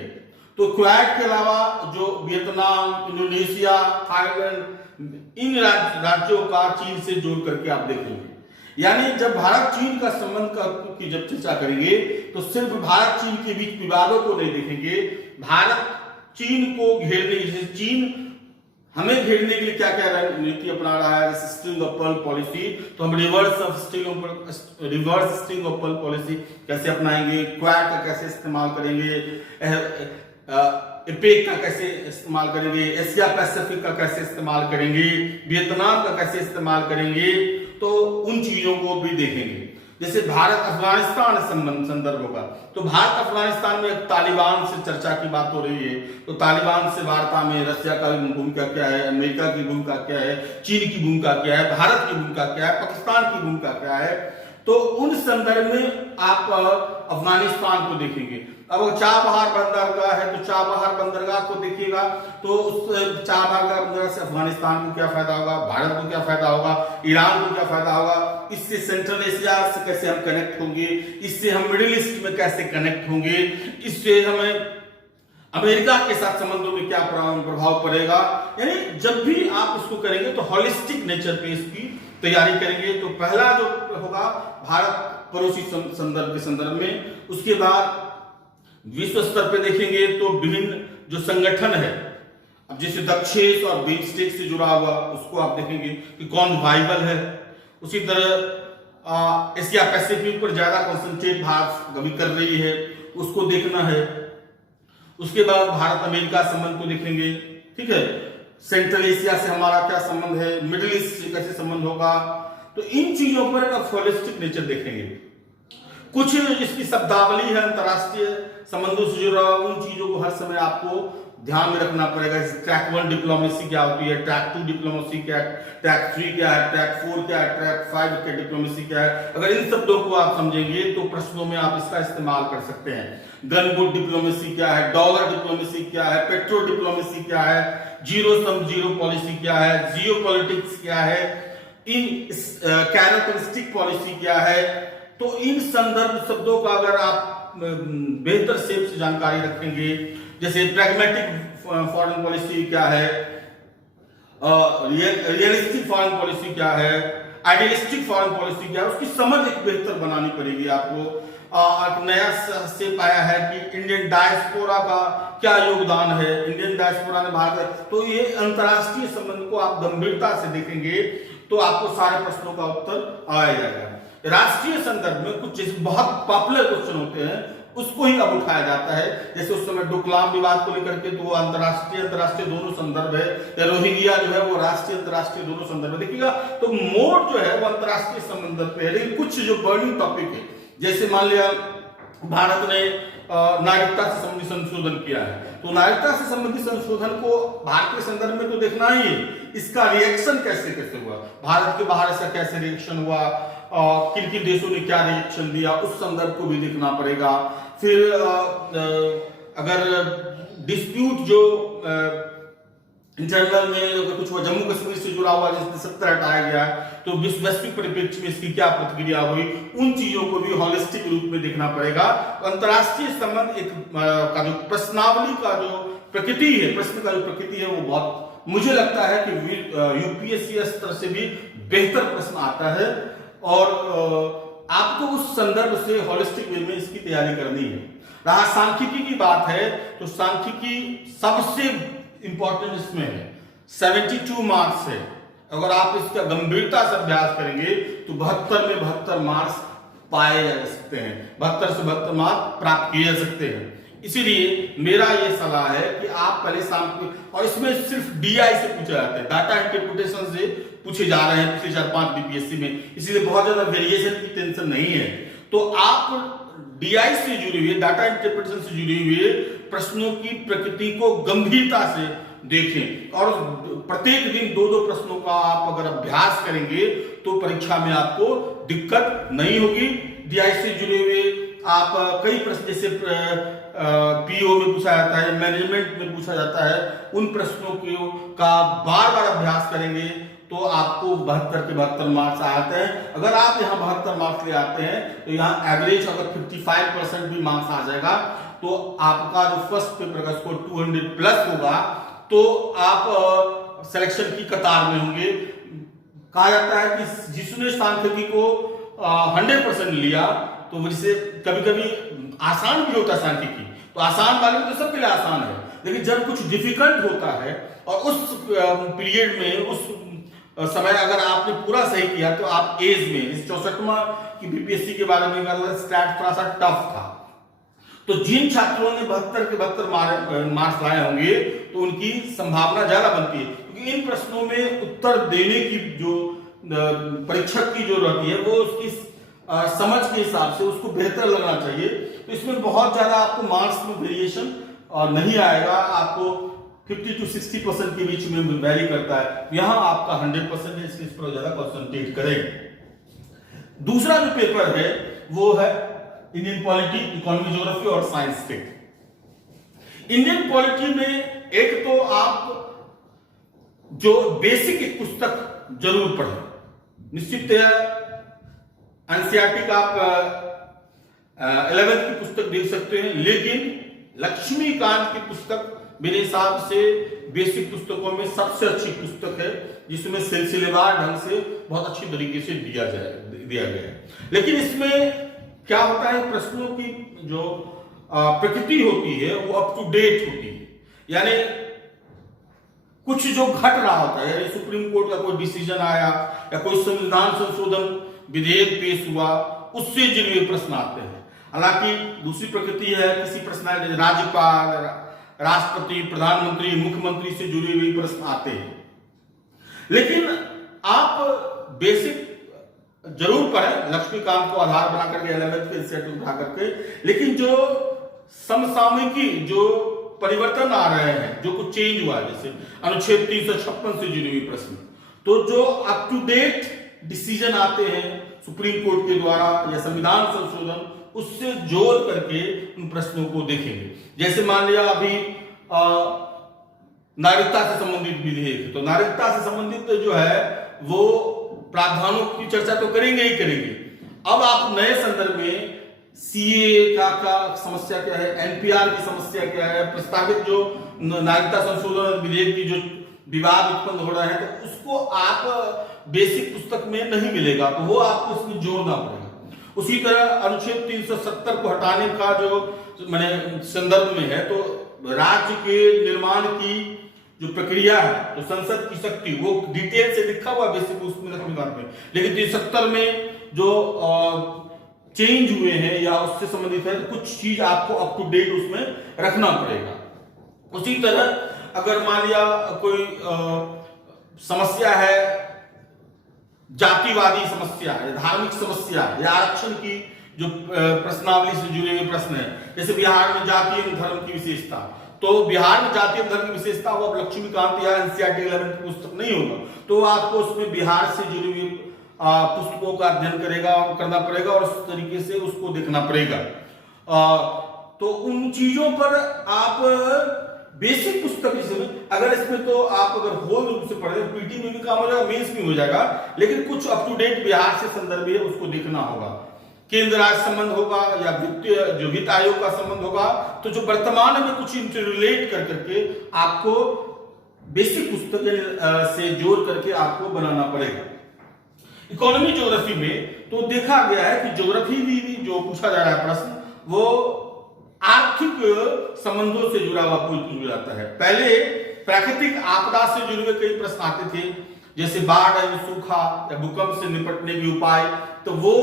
तो क्वाड के अलावा जो वियतनाम, इंडोनेशिया, थाईलैंड, इन राज्यों का चीन से जोड़ करके आप देखेंगे। यानी जब भारत चीन का संबंध की जब चर्चा करेंगे तो सिर्फ भारत चीन के बीच विवादों को नहीं देखेंगे, भारत चीन को घेरने, जैसे चीन हमें घेरने के लिए क्या क्या रणनीति अपना रहा है, स्ट्रिंग ऑफ पर्ल पॉलिसी, तो हम reverse string of pearl policy कैसे अपनाएंगे, क्वाड का कैसे इस्तेमाल करेंगे, एपेक का कैसे इस्तेमाल करेंगे, एशिया पैसिफिक का कैसे इस्तेमाल करेंगे, वियतनाम का कैसे इस्तेमाल करेंगे, तो उन चीजों को भी देखेंगे। जैसे भारत अफगानिस्तान संदर्भ होगा, तो भारत अफगानिस्तान में तालिबान से चर्चा की बात हो रही है, तो तालिबान से वार्ता में रशिया का भूमिका क्या है, अमेरिका की भूमिका क्या है, चीन की भूमिका क्या है, भारत की भूमिका क्या है, पाकिस्तान की भूमिका क्या है, तो उन संदर्भ में आप अफगानिस्तान को देखेंगे। अब चाबहार बंदरगाह है तो चाबहार बंदरगाह को देखिएगा, तो उस चाबहार बंदरगाह से अफगानिस्तान को क्या फायदा होगा, भारत को क्या फायदा होगा, ईरान को क्या फायदा होगा, इससे सेंट्रल एशिया से कैसे हम कनेक्ट होंगे, इससे हम मिडिल ईस्ट में कैसे कनेक्ट होंगे, इससे हमें अमेरिका के साथ संबंधों में क्या प्रभाव पड़ेगा। यानी जब भी आप उसको करेंगे तो हॉलिस्टिक नेचर पे इसकी तैयारी करेंगे। तो पहला जो होगा भारत पड़ोसी संदर्भ के संदर्भ में, उसके बाद विश्व स्तर पे देखेंगे तो विभिन्न जो संगठन है, अब जैसे दक्षेश और बिम्स्टेक से जुड़ा हुआ उसको आप देखेंगे कि कौन वाइबल है। उसी तरह एशिया पैसिफिक पर ज्यादा कॉन्सेंट्रेट भारत कभी कर रही है, उसको देखना है। उसके बाद भारत अमेरिका संबंध को देखेंगे, ठीक है, सेंट्रल एशिया से हमारा क्या संबंध है, मिडिल ईस्ट से कैसे संबंध होगा, तो इन चीजों पर आप हॉलिस्टिक नेचर देखेंगे। कुछ इसकी शब्दावली है अंतरराष्ट्रीय संबंधों से जुड़ा, उन चीजों को हर समय आपको ध्यान में रखना पड़ेगा। ट्रैक 1 डिप्लोमेसी क्या होती है, ट्रैक 2 डिप्लोमेसी क्या है, ट्रैक 3 क्या है, ट्रैक 4 क्या है, ट्रैक 5 क्या डिप्लोमेसी क्या है। अगर इन शब्दों को आप समझेंगे तो प्रश्नों में आप इसका इस्तेमाल कर सकते हैं। गनबुट डिप्लोमेसी क्या है, डॉलर डिप्लोमेसी क्या है, पेट्रो डिप्लोमेसी क्या है, जीरो सम जीरो पॉलिसी क्या है, जियो पॉलिटिक्स क्या है, इन कैरेक्टरिस्टिक पॉलिसी क्या है। तो इन संदर्भ शब्दों का अगर आप बेहतर से जानकारी रखेंगे, जैसे प्रैग्मेटिक फॉरेन पॉलिसी क्या है, रियलिस्टिक फॉरेन पॉलिसी क्या है, आइडियलिस्टिक फॉरेन पॉलिसी क्या है, उसकी समझ एक बेहतर बनानी पड़ेगी आपको। एक नया से पाया है कि इंडियन डायस्पोरा का क्या योगदान है, इंडियन डायस्पोरा ने भारत, तो ये अंतरराष्ट्रीय संबंध को आप गंभीरता से देखेंगे तो आपको सारे प्रश्नों का उत्तर आया जाएगा। राष्ट्रीय संदर्भ में कुछ बहुत पॉपुलर क्वेश्चन होते हैं उसको ही अब उठाया जाता है, जैसे उस समय डोकलाम विवाद को लेकर के, तो वो अंतरराष्ट्रीय दोनों संदर्भ है, या रोहिंग्या जो है वो राष्ट्रीय अंतरराष्ट्रीय दोनों संदर्भ है। देखिएगा तो मोड जो है वो अंतरराष्ट्रीय संबंध पे है, लेकिन कुछ जो बर्निंग टॉपिक है, जैसे मान लिया भारत ने नागरिकता से संबंधी संशोधन किया है, तो नागरिकता से संबंधी संशोधन को भारत के संदर्भ में तो देखना ही है, इसका रिएक्शन कैसे कैसे हुआ, भारत के बाहर ऐसा कैसे रिएक्शन हुआ, किन किन देशों ने क्या रिएक्शन दिया, उस संदर्भ को भी देखना पड़ेगा। फिर अगर डिस्प्यूट जो इंटरनल में अगर कुछ हुआ, जम्मू कश्मीर से जुड़ा हुआ जिसने 70 हटाया गया, तो वैश्विक परिप्रेक्ष्य में इसकी क्या प्रतिक्रिया हुई, उन चीजों को भी हॉलिस्टिक रूप में देखना पड़ेगा। अंतरराष्ट्रीय संबंध एक का जो प्रश्नावली का जो प्रकृति है, प्रश्न का जो प्रकृति है वो बहुत मुझे लगता है कि यूपीएससी स्तर से भी बेहतर प्रश्न आता है और आपको उस संदर्भ से होलिस्टिक वे में इसकी तैयारी करनी है। रहा सांख्यिकी की बात है तो सांख्यिकी सबसे इंपॉर्टेंट इसमें है, 72 मार्क्स है। अगर आप इसका गंभीरता से अभ्यास करेंगे तो 72 में 72 मार्क्स पाए जा सकते हैं, 72 से 72 मार्क्स प्राप्त किए जा सकते हैं। इसीलिए मेरा ये सलाह है कि आप पहले और इसमें सिर्फ डीआई से पूछा जाता है, डाटा इंटरप्रिटेशन से पूछे जा रहे हैं पिछले 4-5 बीपीएससी में, इसीलिए बहुत ज्यादा वेरिएशन की टेंशन नहीं है। तो आप डीआई से जुड़े हुए, डाटा इंटरप्रिटेशन से जुड़े हुए प्रश्नों की प्रकृति को गंभीरता से देखें और प्रत्येक दिन 2-2 प्रश्नों का आप अगर अभ्यास करेंगे तो परीक्षा में आपको दिक्कत नहीं होगी। डीआई से जुड़े हुए आप कई प्रश्न जैसे पीओ में पूछा जाता है, मैनेजमेंट में पूछा जाता है, उन प्रश्नों का बार बार अभ्यास करेंगे तो आपको 72 के 72 मार्क्स आते हैं। अगर आप यहाँ 72 मार्क्स ले आते हैं तो यहाँ एवरेज अगर 55% भी मार्क्स आ जाएगा तो आपका जो फर्स्ट पेपर का स्कोर 200 प्लस होगा तो आप सिलेक्शन की कतार में होंगे। कहा जाता है कि जिसने सांख्यिकी को 100% लिया तो वैसे कभी कभी आसान भी होता है सांख्यिकी, तो आसान वाले में तो सबके लिए आसान है, लेकिन जब कुछ डिफिकल्ट होता है और उस पीरियड में उस समय अगर आपने पूरा सही किया तो आप एज में इस 64वां की बीपीएससी के बारे में स्टैट थोड़ा सा टफ था, तो जिन छात्रों ने 72 के 72 मार्क्स लाए होंगे तो उनकी संभावना ज्यादा बनती है, क्योंकि इन प्रश्नों में उत्तर देने की जो परीक्षक की जो रहती है वो उसकी समझ के हिसाब से उसको बेहतर लगना चाहिए। तो इसमें बहुत ज्यादा आपको मार्क्स में वेरिएशन नहीं आएगा, आपको 50 to 60% के बीच में वेरी करता है। यहां आपका 100% है, इसलिए इस पर ज्यादा कंसंट्रेट करें। दूसरा जो पेपर है वो है इंडियन पॉलिटी, इकोनॉमी, ज्योग्राफी और साइंस के। इंडियन पॉलिटी में एक तो आप जो बेसिक एक पुस्तक जरूर पढ़ें, निश्चित है एनसीईआरटी का आप 11th की पुस्तक देख सकते हैं, लेकिन लक्ष्मीकांत की पुस्तक मेरे हिसाब से बेसिक पुस्तकों में सबसे अच्छी पुस्तक है, जिसमें सिलसिलेवार ढंग से बहुत अच्छी तरीके से दिया गया है। लेकिन इसमें क्या होता है, प्रश्नों की जो प्रकृति होती है वो अप टू डेट होती है, यानी कुछ जो घट रहा होता है, सुप्रीम कोर्ट का कोई डिसीजन आया या कोई संविधान संशोधन विधेयक पेश हुआ, उससे जुड़े हुए प्रश्न आते हैं। हालांकि दूसरी प्रकृति है, किसी प्रश्न राज्यपाल, राष्ट्रपति, प्रधानमंत्री, मुख्यमंत्री से जुड़े हुए प्रश्न आते हैं। लेकिन आप बेसिक जरूर पढ़ें, लक्ष्मीकांत को आधार बना करके 11th के सेट उठा करके, लेकिन जो समसामयिकी जो परिवर्तन आ रहे हैं, जो कुछ चेंज हुआ है, जैसे अनुच्छेद 356 से जुड़े हुए प्रश्न, तो जो अप टू डेट डिसीजन आते हैं सुप्रीम कोर्ट के द्वारा या संविधान संशोधन, उससे जोड़ करके उन प्रश्नों को देखेंगे। जैसे मान लिया अभी नागरिकता से संबंधित विधेयक है, तो नागरिकता से संबंधित जो है वो प्रावधानों की चर्चा तो करेंगे ही करेंगे। अब आप नए संदर्भ में सीए का समस्या क्या है, एनपीआर की समस्या क्या है, प्रस्तावित जो नागरिकता संशोधन विधेयक की जो विवाद उत्पन्न हो रहा है, तो उसको आप बेसिक पुस्तक में नहीं मिलेगा, तो वो आपको उसमें जोड़ना पड़ेगा। उसी तरह अनुच्छेद 370 को हटाने का जो मैंने संदर्भ में है, तो राज्य के निर्माण की जो प्रक्रिया है, तो संसद की शक्ति, वो डिटेल से लिखा हुआ बेसिक उसमें लक्ष्मीकांत में, लेकिन 370 में जो चेंज हुए हैं या उससे संबंधित है, कुछ चीज आपको अप टू डेट उसमें रखना पड़ेगा। उसी तरह अगर मान लिया कोई समस्या है, जातिवादी समस्या है, धार्मिक समस्या या आरक्षण की जो प्रश्नावली से जुड़े हुए प्रश्न है, जैसे बिहार में जाति एवं धर्म की विशेषता, तो बिहार में जाति एवं धर्म की विशेषता वो अब लक्ष्मीकांत या एनसीईआरटी 11th की पुस्तक नहीं होगा, तो आपको उसमें बिहार से जुड़ी हुई पुस्तकों का अध्ययन करना पड़ेगा और उस तरीके से उसको देखना पड़ेगा। तो उन चीजों पर आप बेसिक पुस्तक अगर इसमें तो आप अगर होल रूप से पढ़े, पीटी में भी काम हो जाएगा, मेंस में हो जाएगा, लेकिन कुछ अप टू डेट बिहार से संदर्भ है उसको देखना होगा। केंद्र राज्य संबंध होगा या वित्तीय जो वित्त आयोग का संबंध होगा, तो जो वर्तमान में कुछ इंटररिलेट कर करके आपको बेसिक पुस्तक से जोड़ करके आपको बनाना पड़ेगा। इकोनॉमी ज्योग्राफी में तो देखा गया है कि ज्योग्राफी भी जो पूछा जा रहा है प्रश्न वो आर्थिक संबंधों से जुड़ा हुआ पूछ जाता है। पहले प्राकृतिक आपदा से जुड़े हुए कई प्रश्न आते थे, जैसे बाढ़ या सूखा या भूकंप से निपटने के उपाय, तो वो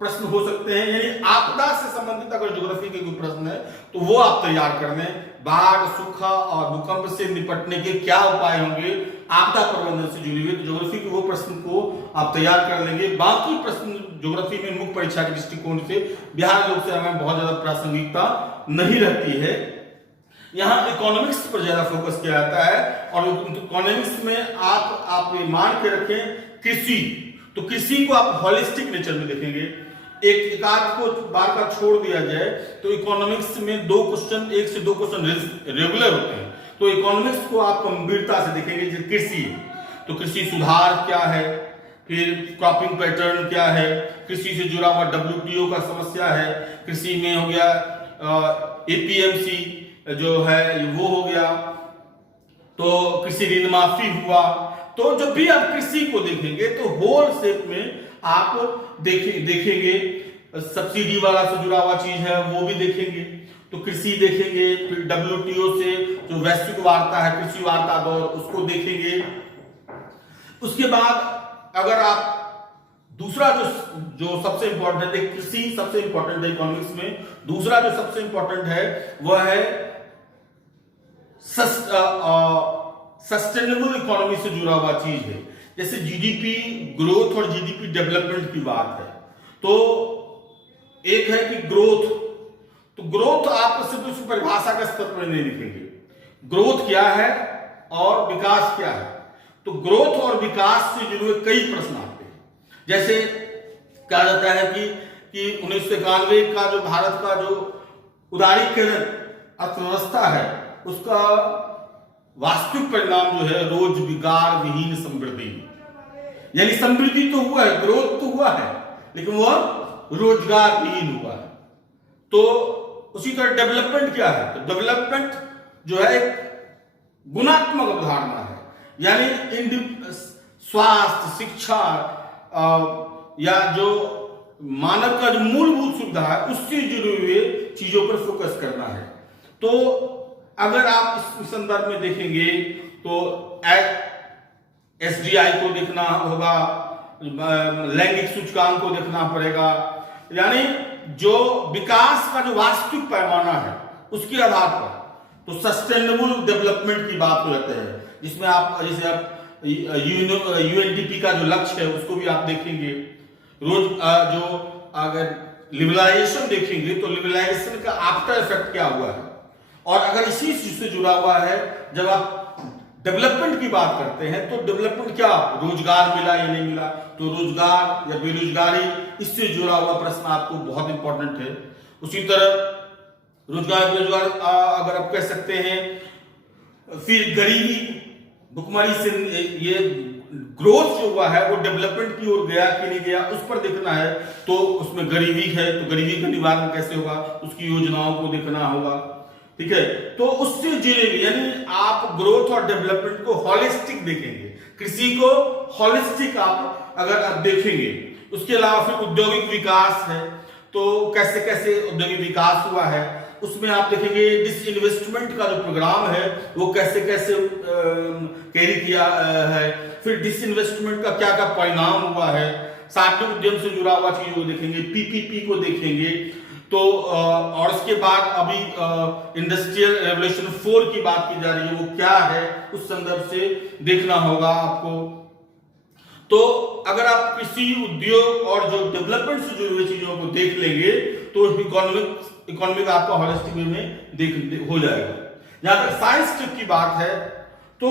प्रश्न हो सकते हैं। यानी आपदा से संबंधित अगर ज्योग्राफी के कोई प्रश्न है तो वो आप तैयार कर लें। बाढ़, सूखा और भूकंप से निपटने के क्या उपाय होंगे आपदा प्रबंधन से जुड़ी हुई, तो ज्योग्राफी के वो प्रश्न को आप तैयार कर लेंगे। बाकी प्रश्न ज्योग्राफी में मुख्य परीक्षा के दृष्टिकोण से बिहार लोक सेवा में बहुत ज्यादा प्रासंगिकता नहीं रहती है। यहाँ इकोनॉमिक्स पर ज्यादा फोकस किया जाता है और इकोनॉमिक्स में आप ये मान के रखें कृषि, तो कृषि को आप होलिस्टिक नेचर में देखेंगे। एक आध को बार का छोड़ दिया जाए तो इकोनॉमिक्स में 2 क्वेश्चन, 1 से 2 क्वेश्चन रेगुलर होते हैं, तो इकोनॉमिक्स को आप गंभीरता से देखेंगे। जैसे कृषि, तो कृषि सुधार क्या है, फिर क्रॉपिंग पैटर्न क्या है, कृषि से जुड़ा हुआ WTO का समस्या है, कृषि में हो गया APMC जो है वो हो गया, तो कृषि ऋण माफी हुआ। तो जब भी आप कृषि को देखेंगे तो होल शेप में आप देखेंगे, सब्सिडी वाला से जुड़ा हुआ चीज है वो भी देखेंगे, तो कृषि देखेंगे। फिर WTO से जो वैश्विक वार्ता है, कृषि वार्ता दौर, उसको देखेंगे। उसके बाद अगर आप दूसरा जो सबसे इंपॉर्टेंट है, कृषि सबसे इंपॉर्टेंट है इकोनॉमिक्स में, दूसरा जो सबसे इंपॉर्टेंट है वह है सस्टेनेबल इकोनॉमी से जुड़ा हुआ चीज है। जैसे GDP ग्रोथ और GDP डेवलपमेंट की बात है, तो एक है कि ग्रोथ, तो ग्रोथ आप सिर्फ उस परिभाषा के स्तर पर नहीं लिखेंगे, ग्रोथ क्या है और विकास क्या है। तो ग्रोथ और विकास से जुड़े हुए कई प्रश्न आते हैं। जैसे कहा जाता है कि 1991 का जो भारत का जो उदारीकरण अर्थव्यवस्था है उसका वास्तविक परिणाम जो है रोजगार विहीन समृद्धि, यानी समृद्धि तो हुआ है, ग्रोथ तो हुआ है, लेकिन वह रोजगार विहीन हुआ है। तो उसी तरह डेवलपमेंट क्या है, तो डेवलपमेंट जो है एक गुणात्मक अवधारणा है, यानी स्वास्थ्य, शिक्षा या जो मानव का जो मूलभूत सुविधा है उससे जुड़े हुए चीजों पर फोकस करना है। तो अगर आप इस संदर्भ में देखेंगे तो SDI को देखना होगा, लैंगिक सूचकांक को देखना पड़ेगा, यानी जो विकास का जो वास्तविक पैमाना है उसके आधार पर तो सस्टेनेबल डेवलपमेंट की बात हो जाती है, जिसमें आप जैसे आप UNDP का जो लक्ष्य है उसको भी आप देखेंगे। जो अगर लिबरलाइजेशन देखेंगे तो लिबरलाइजेशन का आफ्टर इफेक्ट क्या हुआ है, और अगर इसी चीज से जुड़ा हुआ है जब आप डेवलपमेंट की बात करते हैं तो डेवलपमेंट क्या, रोजगार मिला या नहीं मिला, तो रोजगार या बेरोजगारी, इससे जुड़ा हुआ प्रश्न आपको बहुत इंपॉर्टेंट है। उसी तरह रोजगार बेरोजगार अगर आप कह सकते हैं, फिर गरीबी, भुखमरी से ये ग्रोथ जो हुआ है वो डेवलपमेंट की ओर गया कि नहीं गया उस पर देखना है। तो उसमें गरीबी है तो गरीबी का निवारण कैसे होगा, उसकी योजनाओं को देखना होगा, ठीक है। तो उससे जुड़े भी, यानी आप ग्रोथ और डेवलपमेंट को हॉलिस्टिक देखेंगे, कृषि को हॉलिस्टिक आप अगर आप देखेंगे। उसके अलावा फिर औद्योगिक विकास है, तो कैसे कैसे औद्योगिक विकास हुआ है उसमें आप देखेंगे। डिसइन्वेस्टमेंट का जो प्रोग्राम है वो कैसे कैसे कैरी किया है, फिर डिसइन्वेस्टमेंट का क्या क्या परिणाम हुआ है, सार्वजनिक उद्यम से जुड़ा हुआ चीजों को देखेंगे, PPP को देखेंगे। तो और इसके बाद अभी इंडस्ट्रियल रेवोल्यूशन 4 की बात की जा रही है, वो क्या है उस संदर्भ से देखना होगा आपको। तो अगर आप कृषि, उद्योग और जो डेवलपमेंट से जुड़ी हुई चीजों को देख लेंगे तो इकोनॉमिक आपका हॉलिस्टिक वे में हो जाएगा। जहां तक साइंस की बात है तो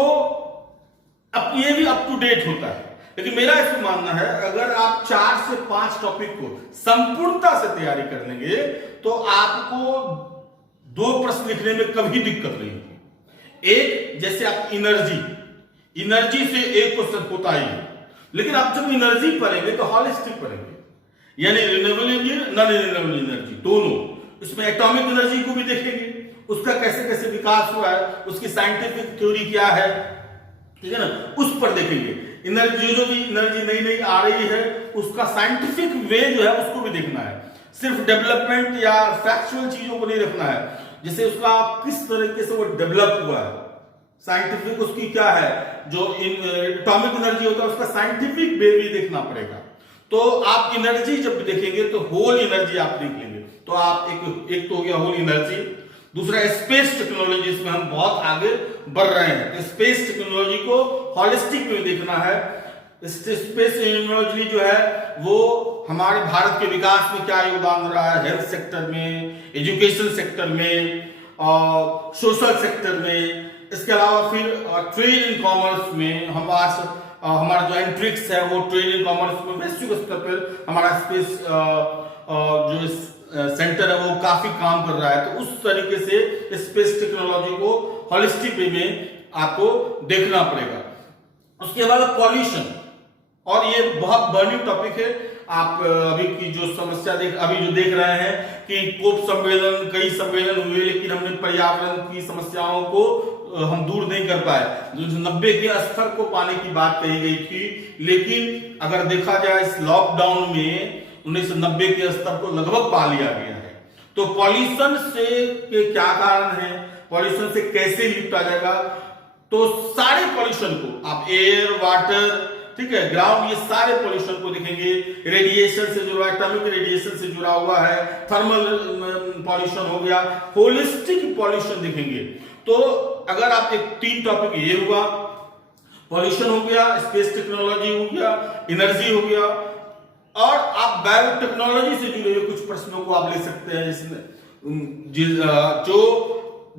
अब ये भी अप टू डेट होता है, लेकिन मेरा इसमें मानना है अगर आप 4 से 5 टॉपिक को संपूर्णता से तैयारी कर लेंगे तो आपको 2 प्रश्न लिखने में कभी दिक्कत नहीं होगी। एक, जैसे आप एनर्जी से एक क्वेश्चन होता ही है, लेकिन आप जब एनर्जी पढ़ेंगे तो हॉलिस्टिक पढ़ेंगे, यानी renewable energy, non renewable energy दोनों। इसमें एटॉमिक एनर्जी को भी देखेंगे, उसका कैसे कैसे विकास हुआ है, उसकी साइंटिफिक थ्योरी क्या है, ठीक है ना, उस पर देखेंगे। एनर्जी, जो भी एनर्जी नई नई आ रही है उसका साइंटिफिक वे जो है उसको भी देखना है, सिर्फ डेवलपमेंट या फैक्चुअल चीजों को नहीं रखना है, जैसे उसका किस तरीके से वो डेवलप हुआ है, साइंटिफिक उसकी क्या है, जो एटॉमिक एनर्जी होता है उसका साइंटिफिक वे भी देखना पड़ेगा। तो आप एनर्जी जब देखेंगे तो होल एनर्जी आप देख लेंगे, तो आप एक तो हो गया होल एनर्जी। दूसरा स्पेस टेक्नोलॉजी, इसमें हम बहुत आगे बढ़ रहे हैं, तो स्पेस टेक्नोलॉजी को हॉलिस्टिक में देखना है। स्पेस टेक्नोलॉजी जो है वो हमारे भारत के विकास में क्या योगदान रहा है, हेल्थ सेक्टर में, एजुकेशन सेक्टर में, और सोशल सेक्टर में। इसके अलावा फिर ट्रेड एंड कॉमर्स में हम आज हमारा जो एंट्रिक्स है वो ट्रेड एंड कॉमर्स में वैश्विक स्तर पर हमारा स्पेस जो सेंटर है वो काफी काम कर रहा है। तो उस तरीके से स्पेस टेक्नोलॉजी को हॉलिस्टिक वे में आपको देखना पड़ेगा। उसके बाद पॉल्यूशन, और ये बहुत बर्निंग टॉपिक है। आप अभी की जो समस्या अभी जो देख रहे हैं कि कोप सम्मेलन, कई सम्मेलन हुए, लेकिन हमने पर्यावरण की समस्याओं को हम दूर नहीं कर पाए। जो 90 के स्तर को पाने की बात कही गई थी, लेकिन अगर देखा जाए इस लॉकडाउन में 1990 के स्तर को लगभग पा लिया गया है। तो पॉल्यूशन से के क्या कारण है, पॉल्यूशन से कैसे निपटा जाएगा, तो सारे पॉल्यूशन को आप एयर, वाटर, ठीक है, ग्राउंड, ये सारे पॉल्यूशन को देखेंगे। रेडिएशन से जुड़ा, एटॉमिक रेडिएशन से जुड़ा हुआ है, थर्मल पॉल्यूशन हो गया, होलिस्टिक पॉल्यूशन देखेंगे। तो अगर आप एक 3 टॉपिक, ये हुआ पॉल्यूशन हो गया, स्पेस टेक्नोलॉजी हो गया, एनर्जी हो गया, और आप बायोटेक्नोलॉजी से जुड़े हुए कुछ प्रश्नों को आप ले सकते हैं,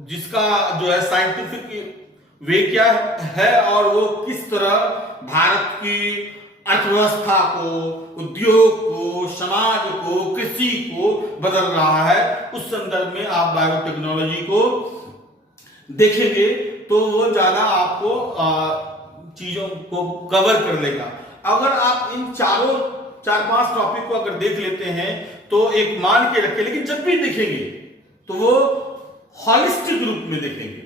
जिसका जो है साइंटिफिक वे क्या है और वो किस तरह भारत की अर्थव्यवस्था को, उद्योग को, समाज को, कृषि को बदल रहा है। उस संदर्भ में आप बायोटेक्नोलॉजी को देखेंगे तो वो ज्यादा आपको चीजों को कवर कर लेगा। अगर आप इन 4-5 टॉपिक को अगर देख लेते हैं तो एक मान के रखें, लेकिन जब भी देखेंगे तो वो हॉलिस्टिक रूप में देखेंगे,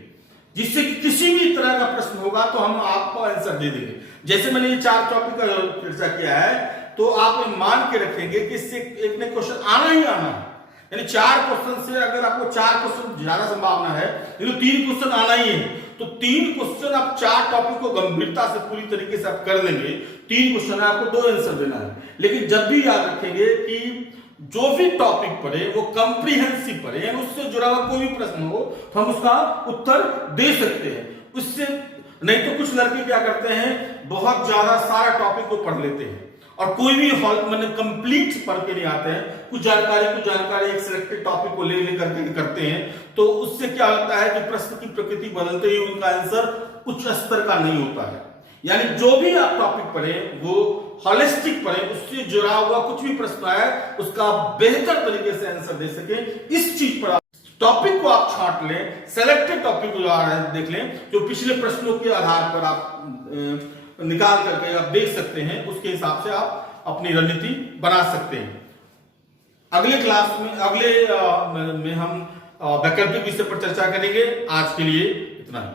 जिससे कि किसी भी तरह का प्रश्न होगा तो हम आपको आंसर दे देंगे। जैसे मैंने ये 4 टॉपिक का चर्चा किया है, तो आप मान के रखेंगे कि इससे एक ने क्वेश्चन आना ही आना है, यानी 4 क्वेश्चन से अगर आपको 4 क्वेश्चन ज्यादा संभावना है, तो 3 क्वेश्चन आना ही है। तो 3 क्वेश्चन आप 4 टॉपिक को गंभीरता से पूरी तरीके से आप कर लेंगे, 3 क्वेश्चन है, आपको 2 आंसर देना है। लेकिन जब भी याद रखेंगे कि जो भी टॉपिक पढ़े वो कंप्रीहेंसिव पढ़े, यानी उससे जुड़ा हुआ कोई भी प्रश्न हो तो हम उसका उत्तर दे सकते हैं। उससे नहीं तो कुछ लड़के क्या करते हैं, बहुत ज्यादा सारा टॉपिक को पढ़ लेते हैं और कोई भी मतलब कंप्लीट पढ़ के नहीं आते हैं, कुछ जानकारी एक सिलेक्टेड टॉपिक को ले करके करते हैं। तो उससे क्या होता है कि प्रश्न की प्रकृति बदलते ही उनका आंसर उच्च स्तर का नहीं होता है। यानी जो भी आप टॉपिक पढ़े वो हॉलिस्टिक पढ़े, उससे जुड़ा हुआ कुछ भी प्रश्न आए उसका बेहतर तरीके से आंसर दे सके, इस चीज पर टॉपिक को आप छांट लें, सेलेक्टेड टॉपिक को देख लें, जो पिछले प्रश्नों के आधार पर आप निकाल करके आप देख सकते हैं, उसके हिसाब से आप अपनी रणनीति बना सकते हैं। अगले क्लास में अगले में हम वैकल्पिक विषय पर चर्चा करेंगे। आज के लिए इतना ही।